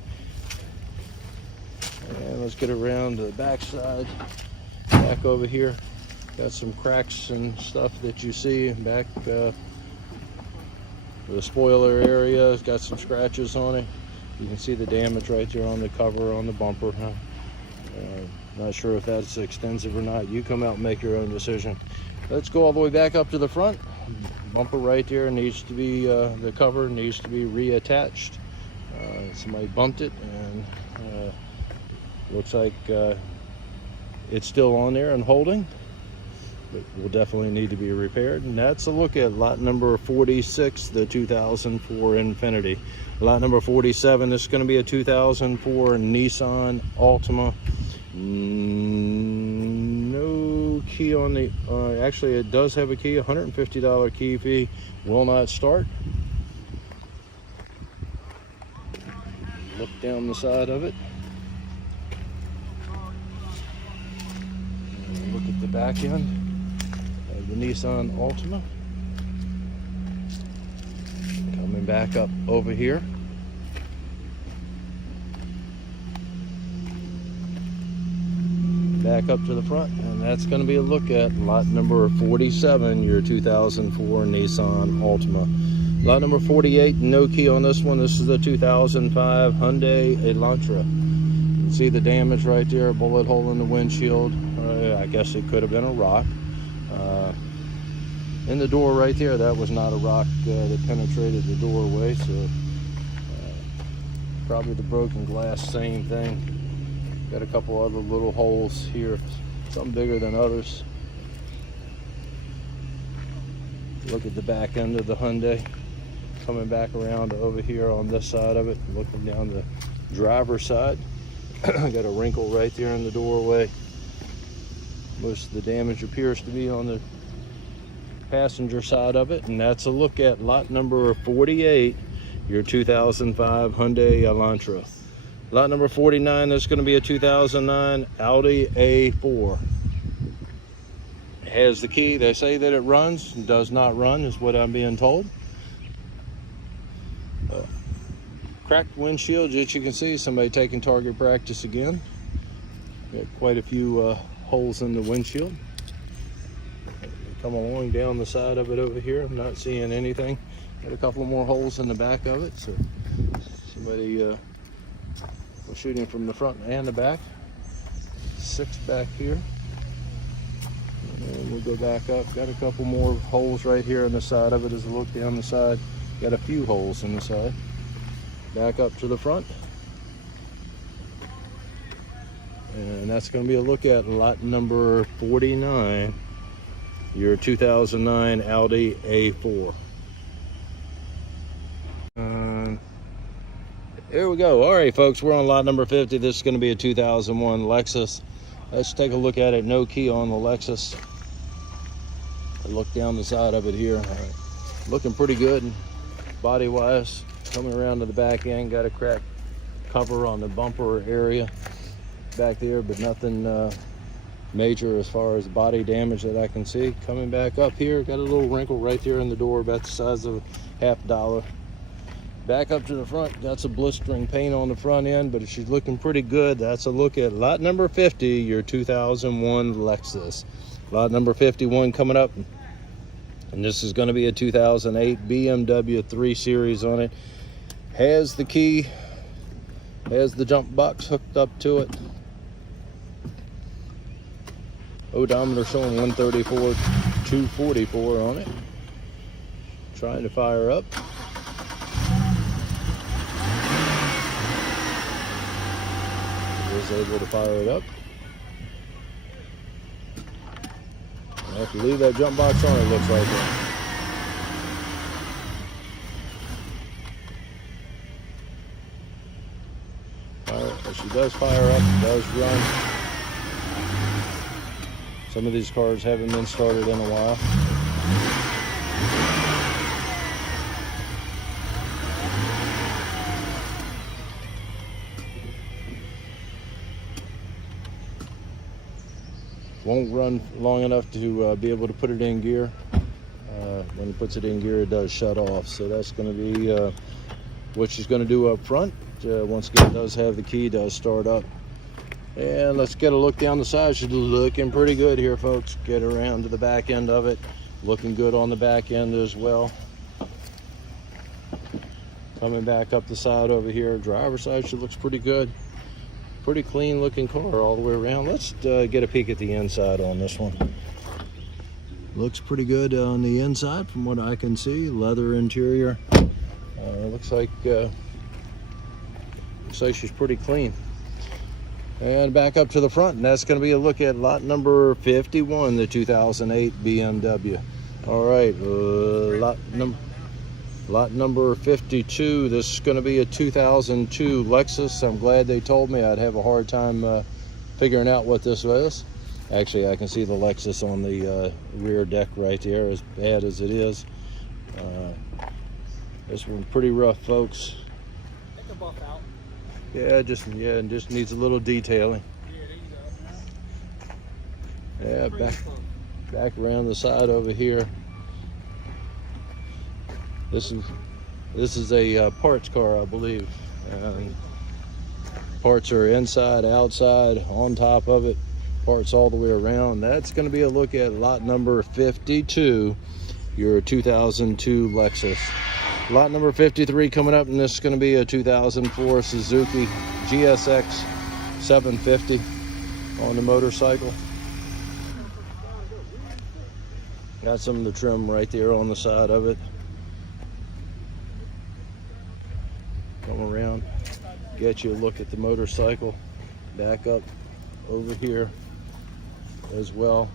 And let's get around to the back side. Back over here. Got some cracks and stuff that you see back the spoiler area. It's got some scratches on it. You can see the damage right there on the cover on the bumper. Not sure if that's extensive or not. You come out and make your own decision. Let's go all the way back up to the front. Bumper right there needs to be, the cover needs to be reattached. Somebody bumped it, and looks like it's still on there and holding, but will definitely need to be repaired. And that's a look at lot number 46, the 2004 Infiniti. Lot number 47, this is going to be a 2004 Nissan Altima. No key on the, actually it does have a key, $150 key fee, will not start. Look down the side of it. And look at the back end of the Nissan Altima. Coming back up over here. Back up to the front, and that's going to be a look at lot number 47, your 2004 Nissan Altima. Lot number 48, no key on this one. This is the 2005 Hyundai Elantra. You can see the damage right there, a bullet hole in the windshield. I guess it could have been a rock. In the door right there, that was not a rock that penetrated the doorway, so probably the broken glass, same thing. Got a couple other little holes here, some bigger than others. Look at the back end of the Hyundai. Coming back around over here on this side of it, looking down the driver's side. Got a wrinkle right there in the doorway. Most of the damage appears to be on the passenger side of it, and that's a look at lot number 48, your 2005 Hyundai Elantra. Lot number 49 is going to be a 2009 Audi A4. Has the key. They say that it runs, does not run is what I'm being told. Cracked windshield, as you can see, somebody taking target practice again. Got quite a few holes in the windshield. Come along down the side of it over here. I'm not seeing anything. Got a couple more holes in the back of it, so somebody was shooting from the front and the back. 6 back here. And we'll go back up. Got a couple more holes right here on the side of it as I look down the side. Got a few holes in the side. Back up to the front. And that's going to be a look at lot number 49, your 2009 Audi A4. Here we go. All right, folks, we're on lot number 50. This is going to be a 2001 Lexus. Let's take a look at it. No key on the Lexus. I look down the side of it here. Looking pretty good body-wise. Coming around to the back end, got a cracked cover on the bumper area back there, but nothing major as far as body damage that I can see. Coming back up here, got a little wrinkle right there in the door, about the size of $50. Back up to the front, got some blistering paint on the front end, but she's looking pretty good. That's a look at lot number 50, your 2001 Lexus. Lot number 51 coming up, and this is going to be a 2008 BMW 3 Series on it. Has the key, has the jump box hooked up to it. Odometer showing 134, 244 on it. Trying to fire up. Was able to fire it up. I have to leave that jump box on, it looks like it. She does fire up, does run. Some of these cars haven't been started in a while. Won't run long enough to be able to put it in gear. when he puts it in gear, it does shut off. So that's going to be what she's going to do up front. Once again, it does have the key, does start up. And let's get a look down the side. She's looking pretty good here, folks. Get around to the back end of it. Looking good on the back end as well. Coming back up the side over here. Driver's side, she looks pretty good. Pretty clean looking car all the way around. Let's get a peek at the inside on this one. Looks pretty good on the inside from what I can see. Leather interior. Looks like she's pretty clean. And back up to the front, and that's going to be a look at lot number 51, the 2008 BMW. All right, lot number 52. This is going to be a 2002 Lexus. I'm glad they told me. I'd have a hard time figuring out what this was. Actually, I can see the Lexus on the rear deck right there, as bad as it is. This one's pretty rough, folks. Take the buff out. Yeah, just needs a little detailing. Yeah, there you go. Yeah, back around the side over here. This is a parts car, I believe. Parts are inside, outside, on top of it. Parts all the way around. That's going to be a look at lot number 52, your 2002 Lexus. Lot number 53 coming up, and this is going to be a 2004 Suzuki GSX 750 on the motorcycle. Got some of the trim right there on the side of it. Come around, get you a look at the motorcycle. Back up over here as well.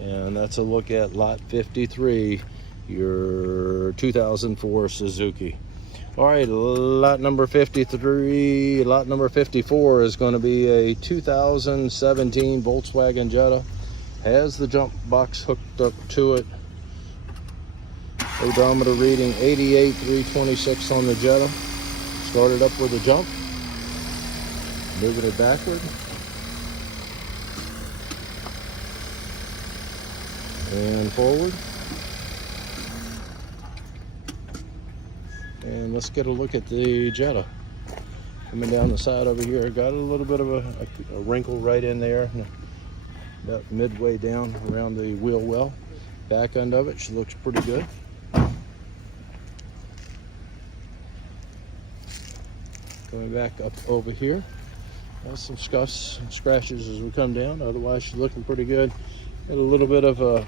And that's a look at lot 53, your 2004 Suzuki. All right, lot number 53, lot number 54 is going to be a 2017 Volkswagen Jetta. Has the jump box hooked up to it. Odometer reading 88,326 on the Jetta. Started up with a jump. Moving it backward. And forward. And let's get a look at the Jetta. Coming down the side over here, got a little bit of a wrinkle right in there, about midway down around the wheel well. Back end of it, she looks pretty good. Coming back up over here, some scuffs and scratches as we come down. Otherwise, she's looking pretty good. Got a little bit of a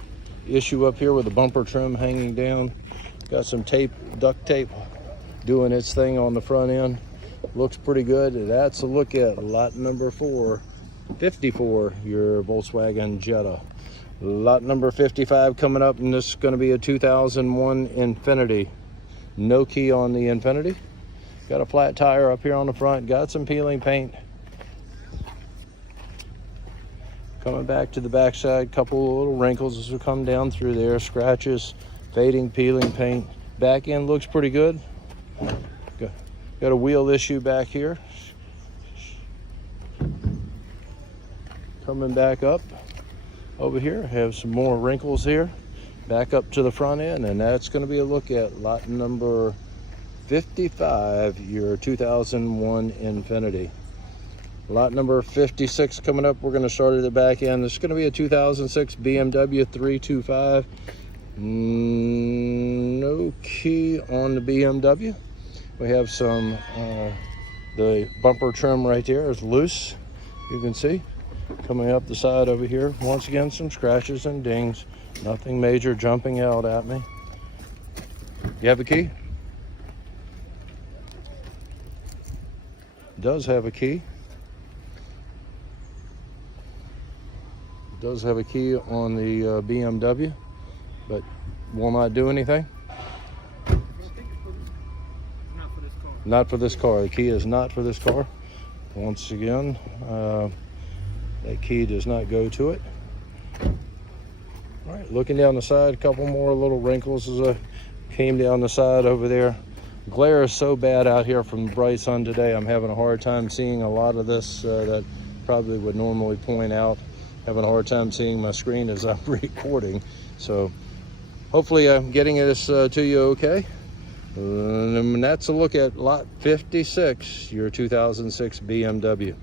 issue up here with the bumper trim hanging down. Got some tape, duct tape, doing its thing on the front end. Looks pretty good. That's a look at lot number 54, your Volkswagen Jetta. Lot number 55 coming up, and this is going to be a 2001 Infiniti. No key on the Infiniti. Got a flat tire up here on the front. Got some peeling paint. Coming back to the backside, couple of little wrinkles as we come down through there. Scratches, fading, peeling paint. Back end looks pretty good. Got a wheel issue back here. Coming back up over here, have some more wrinkles here. Back up to the front end, and that's going to be a look at lot number 55, your 2001 Infiniti. Lot number 56 coming up. We're going to start at the back end. This is going to be a 2006 BMW 325. No key on the BMW. We have some, the bumper trim right there is loose, you can see. Coming up the side over here, once again, some scratches and dings. Nothing major jumping out at me. You have a key? Does have a key. Does have a key on the BMW, but will not do anything. Not for this car. Not for this car. The key is not for this car. Once again, that key does not go to it. All right, looking down the side, a couple more little wrinkles as I came down the side over there. Glare is so bad out here from the bright sun today. I'm having a hard time seeing a lot of this that probably would normally point out. Having a hard time seeing my screen as I'm recording. So hopefully I'm getting this to you okay. And that's a look at lot 56, your 2006 BMW.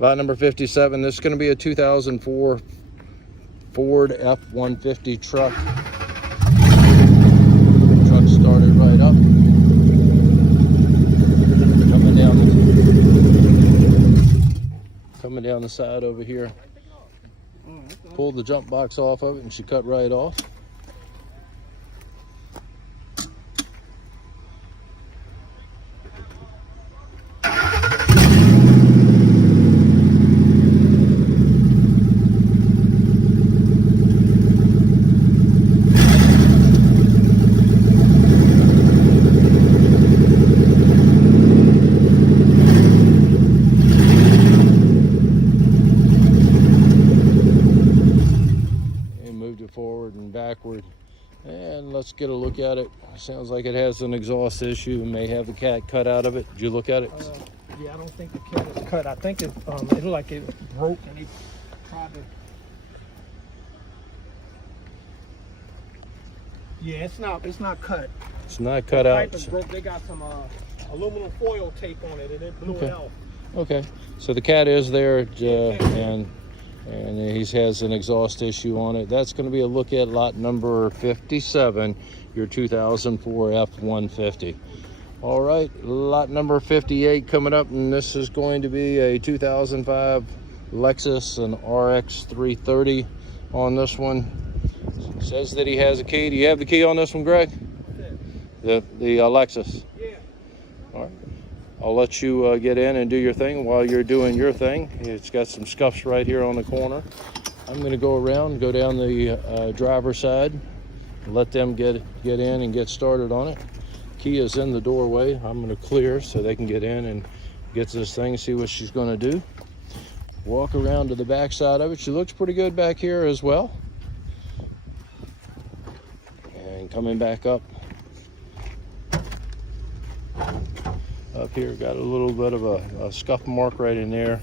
Lot number 57, this is going to be a 2004 Ford F-150 truck. Truck started right up. Coming down the side over here. Pulled the jump box off of it and she cut right off. Forward and backward, and let's get a look at it. Sounds like it has an exhaust issue and may have the cat cut out of it. Did you look at it? Yeah, I don't think the cat is cut. I think it looked like it broke and they tried to. Yeah, it's not cut. It's not cut out. Pipe is broke. They got some aluminum foil tape on it and it blew it out. Okay, so the cat is there, and he has an exhaust issue on it. That's going to be a look at lot number 57, your 2004 F-150. All right, lot number 58 coming up, and this is going to be a 2005 Lexus, an RX 330 on this one. It says that he has a key. Do you have the key on this one, Greg? The Lexus? Yeah. All right. I'll let you get in and do your thing while you're doing your thing. It's got some scuffs right here on the corner. I'm going to go around, go down the driver's side, and let them get in and get started on it. Key is in the doorway. I'm going to clear so they can get in and get this thing, see what she's going to do. Walk around to the back side of it. She looks pretty good back here as well. And coming back up. Up here, got a little bit of a scuff mark right in there.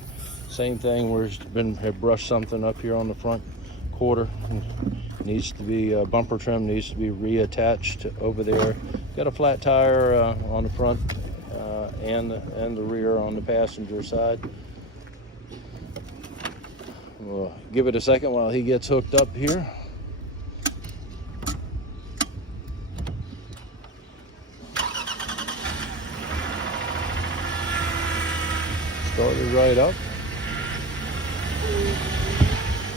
Same thing where it's have brushed something up here on the front quarter. Needs to be bumper trim needs to be reattached over there. Got a flat tire on the front and the rear on the passenger side. We'll give it a second while he gets hooked up here. Started right up,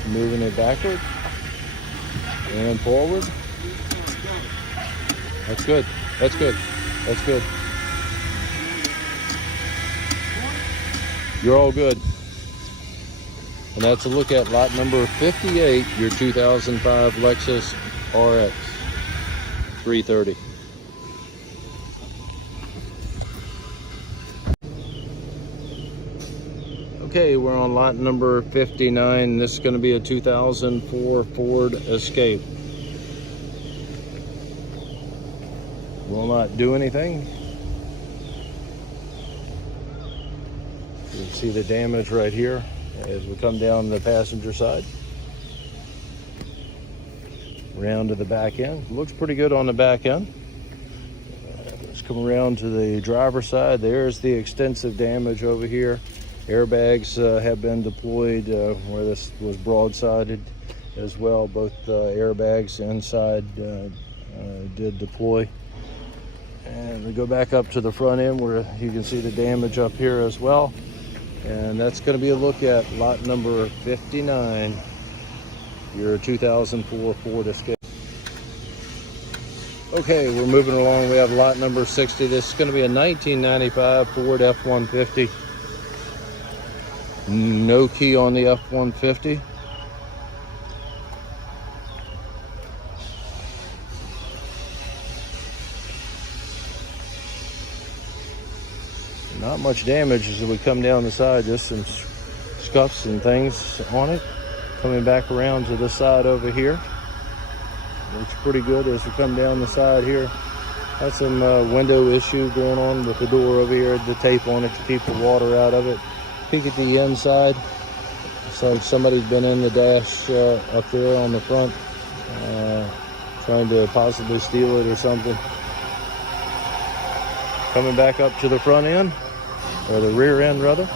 moving it backward and forward. That's good. That's good. That's good. You're all good. And that's a look at lot number 58, your 2005 Lexus RX 330. Okay, we're on lot number 59. This is going to be a 2004 Ford Escape. Will not do anything. You can see the damage right here as we come down the passenger side. Round to the back end. Looks pretty good on the back end. Let's come around to the driver's side. There's the extensive damage over here. Airbags have been deployed where this was broadsided as well. Both airbags inside did deploy. And we go back up to the front end where you can see the damage up here as well. And that's going to be a look at lot number 59, your 2004 Ford Escape. Okay, we're moving along. We have lot number 60. This is going to be a 1995 Ford F-150. No key on the F-150. Not much damage as we come down the side, just some scuffs and things on it. Coming back around to this side over here. Looks pretty good as we come down the side here. Had some window issue going on with the door over here, the tape on it to keep the water out of it. Peek at the inside. Looks like somebody's been in the dash up there on the front. trying to possibly steal it or something. Coming back up to the front end, or the rear end rather,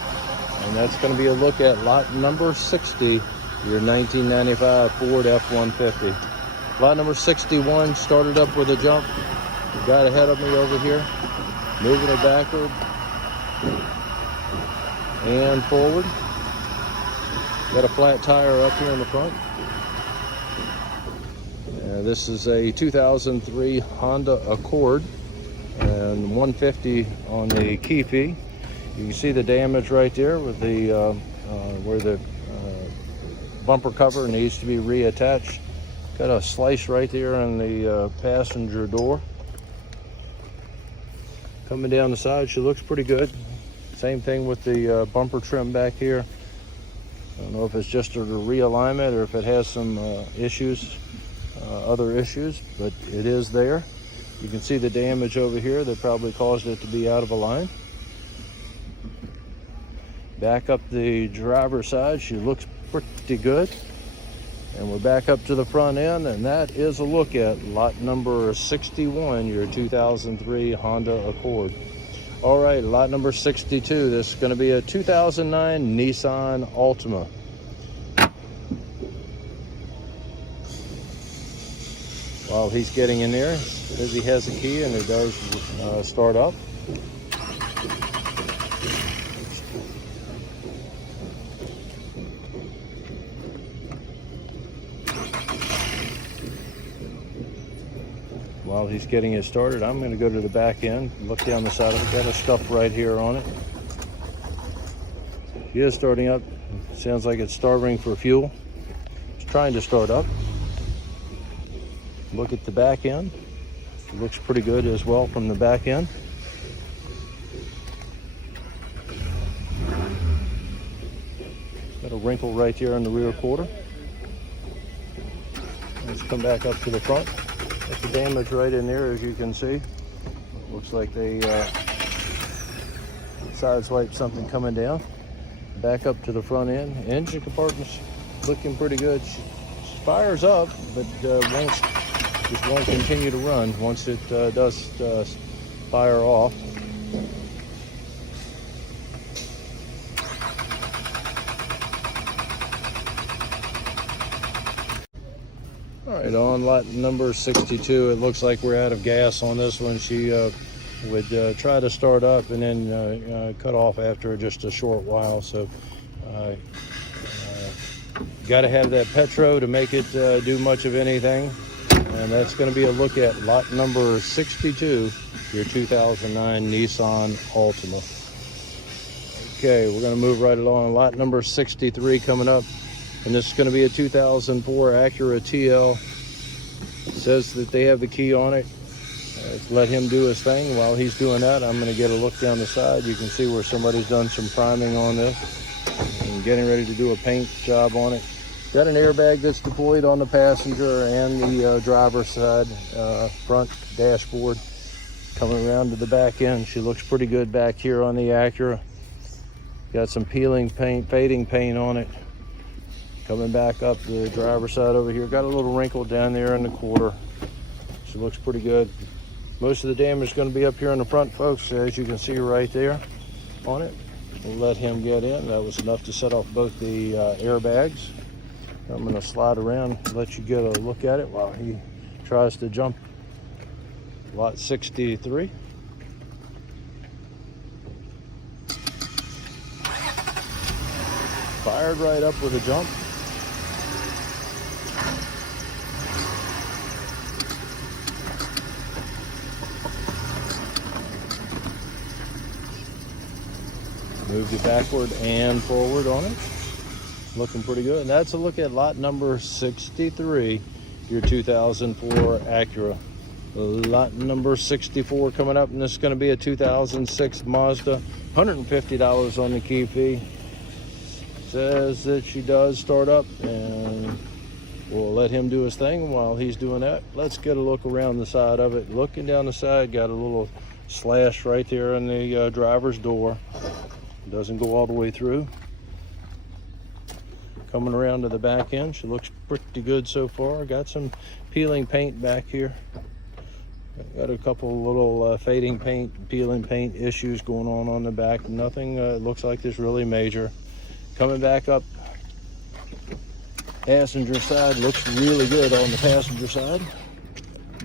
and that's going to be a look at lot number 60, your 1995 Ford F-150. Lot number 61 started up with a jump. The guy ahead of me over here, moving it backward and forward. Got a flat tire up here in the front. This is a 2003 Honda Accord and 150 on the key fee. You can see the damage right there with the where the bumper cover needs to be reattached. Got a slice right there on the passenger door. Coming down the side, she looks pretty good. Same thing with the bumper trim back here. I don't know if it's just a realignment or if it has some issues, other issues, but it is there. You can see the damage over here that probably caused it to be out of a line. Back up the driver's side, she looks pretty good. And we're back up to the front end, and that is a look at lot number 61, your 2003 Honda Accord. All right, lot number 62, this is going to be a 2009 Nissan Altima. While he's getting in there, as he has a key and it does start up. While he's getting it started, I'm going to go to the back end, look down the side of it. Got a stuff right here on it. She is starting up. Sounds like it's starving for fuel. It's trying to start up. Look at the back end. It looks pretty good as well from the back end. Got a wrinkle right here in the rear quarter. Let's come back up to the front. Got the damage right in there, as you can see. Looks like they sideswiped something coming down. Back up to the front end. Engine compartment's looking pretty good. She fires up, but won't continue to run once it does fire off. All right, on lot number 62, it looks like we're out of gas on this one. She would try to start up and then cut off after just a short while. So got to have that Petro to make it do much of anything. And that's going to be a look at lot number 62, your 2009 Nissan Altima. Okay, we're going to move right along. Lot number 63 coming up. And this is going to be a 2004 Acura TL. It says that they have the key on it. Let's let him do his thing. While he's doing that, I'm going to get a look down the side. You can see where somebody's done some priming on this and getting ready to do a paint job on it. Got an airbag that's deployed on the passenger and the driver's side front dashboard. Coming around to the back end, she looks pretty good back here on the Acura. Got some peeling paint, fading paint on it. Coming back up the driver's side over here, got a little wrinkle down there in the quarter. She looks pretty good. Most of the damage is going to be up here in the front, folks, as you can see right there on it. We'll let him get in. That was enough to set off both the airbags. I'm going to slide around and let you get a look at it while he tries to jump. Lot 63. Fired right up with a jump. Moved it backward and forward on it. Looking pretty good. And that's a look at lot number 63, your 2004 Acura. Lot number 64 coming up, and this is going to be a 2006 Mazda. $150 on the key fee. Says that she does start up, and we'll let him do his thing while he's doing that. Let's get a look around the side of it. Looking down the side, got a little slash right there in the driver's door. Doesn't go all the way through. Coming around to the back end, she looks pretty good so far. Got some peeling paint back here. Got a couple little fading paint, peeling paint issues going on the back. Nothing looks like this really major. Coming back up, passenger side looks really good on the passenger side.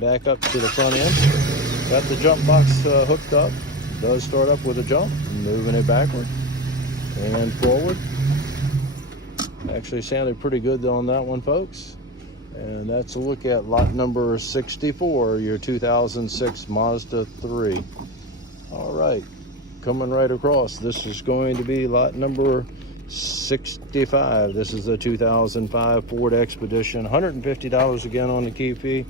Back up to the front end. Got the jump box hooked up. Does start up with a jump, moving it backward and forward. Actually sounded pretty good on that one, folks. And that's a look at lot number 64, your 2006 Mazda 3. All right, coming right across. This is going to be lot number 65. This is the 2005 Ford Expedition. $150 again on the key fee.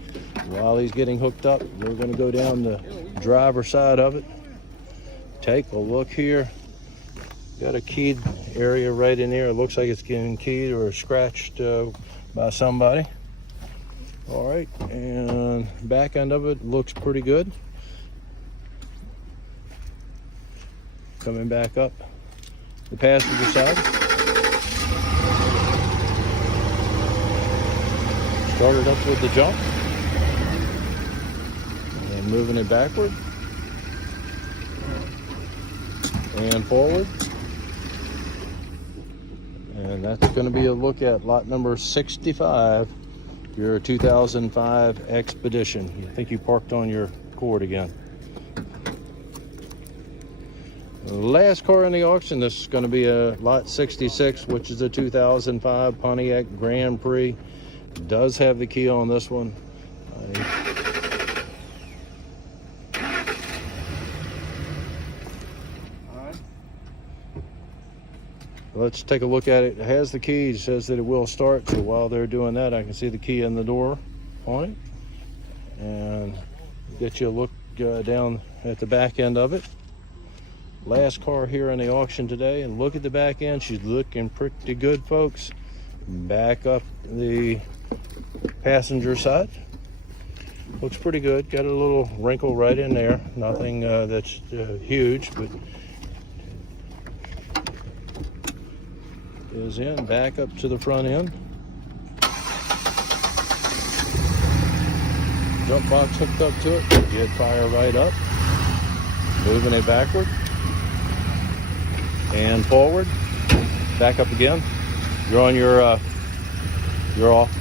While he's getting hooked up, we're going to go down the driver's side of it. Take a look here. Got a keyed area right in there. It looks like it's getting keyed or scratched by somebody. All right, and back end of it looks pretty good. Coming back up the passenger side. Started up with the jump. And moving it backward. And forward. And that's going to be a look at lot number 65, your 2005 Expedition. I think you parked on your cord again. The last car in the auction, this is going to be a lot 66, which is a 2005 Pontiac Grand Prix. Does have the key on this one. Let's take a look at it. It has the key. It says that it will start. So while they're doing that, I can see the key in the door on it. And get you a look down at the back end of it. Last car here in the auction today. And look at the back end. She's looking pretty good, folks. Back up the passenger side. Looks pretty good. Got a little wrinkle right in there. Nothing that's huge, but is in. Back up to the front end. Jump box hooked up to it. Get fire right up. Moving it backward and forward. Back up again. You're on your you're off.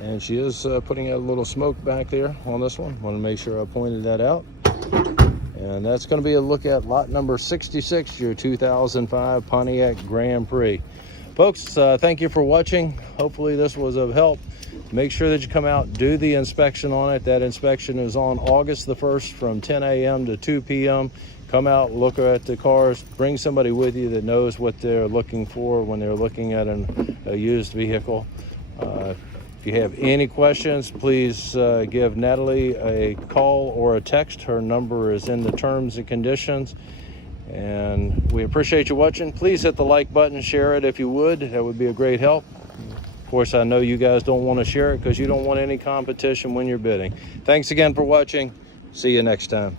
And she is putting out a little smoke back there on this one. Want to make sure I pointed that out. And that's going to be a look at lot number 66, your 2005 Pontiac Grand Prix. Folks, thank you for watching. Hopefully this was of help. Make sure that you come out, do the inspection on it. That inspection is on August the 1st from 10 a.m. to 2 p.m. Come out, look at the cars, bring somebody with you that knows what they're looking for when they're looking at a used vehicle. If you have any questions, please give Natalie a call or a text. Her number is in the terms and conditions. And we appreciate you watching. Please hit the like button, share it if you would. That would be a great help. Of course, I know you guys don't want to share it because you don't want any competition when you're bidding. Thanks again for watching. See you next time.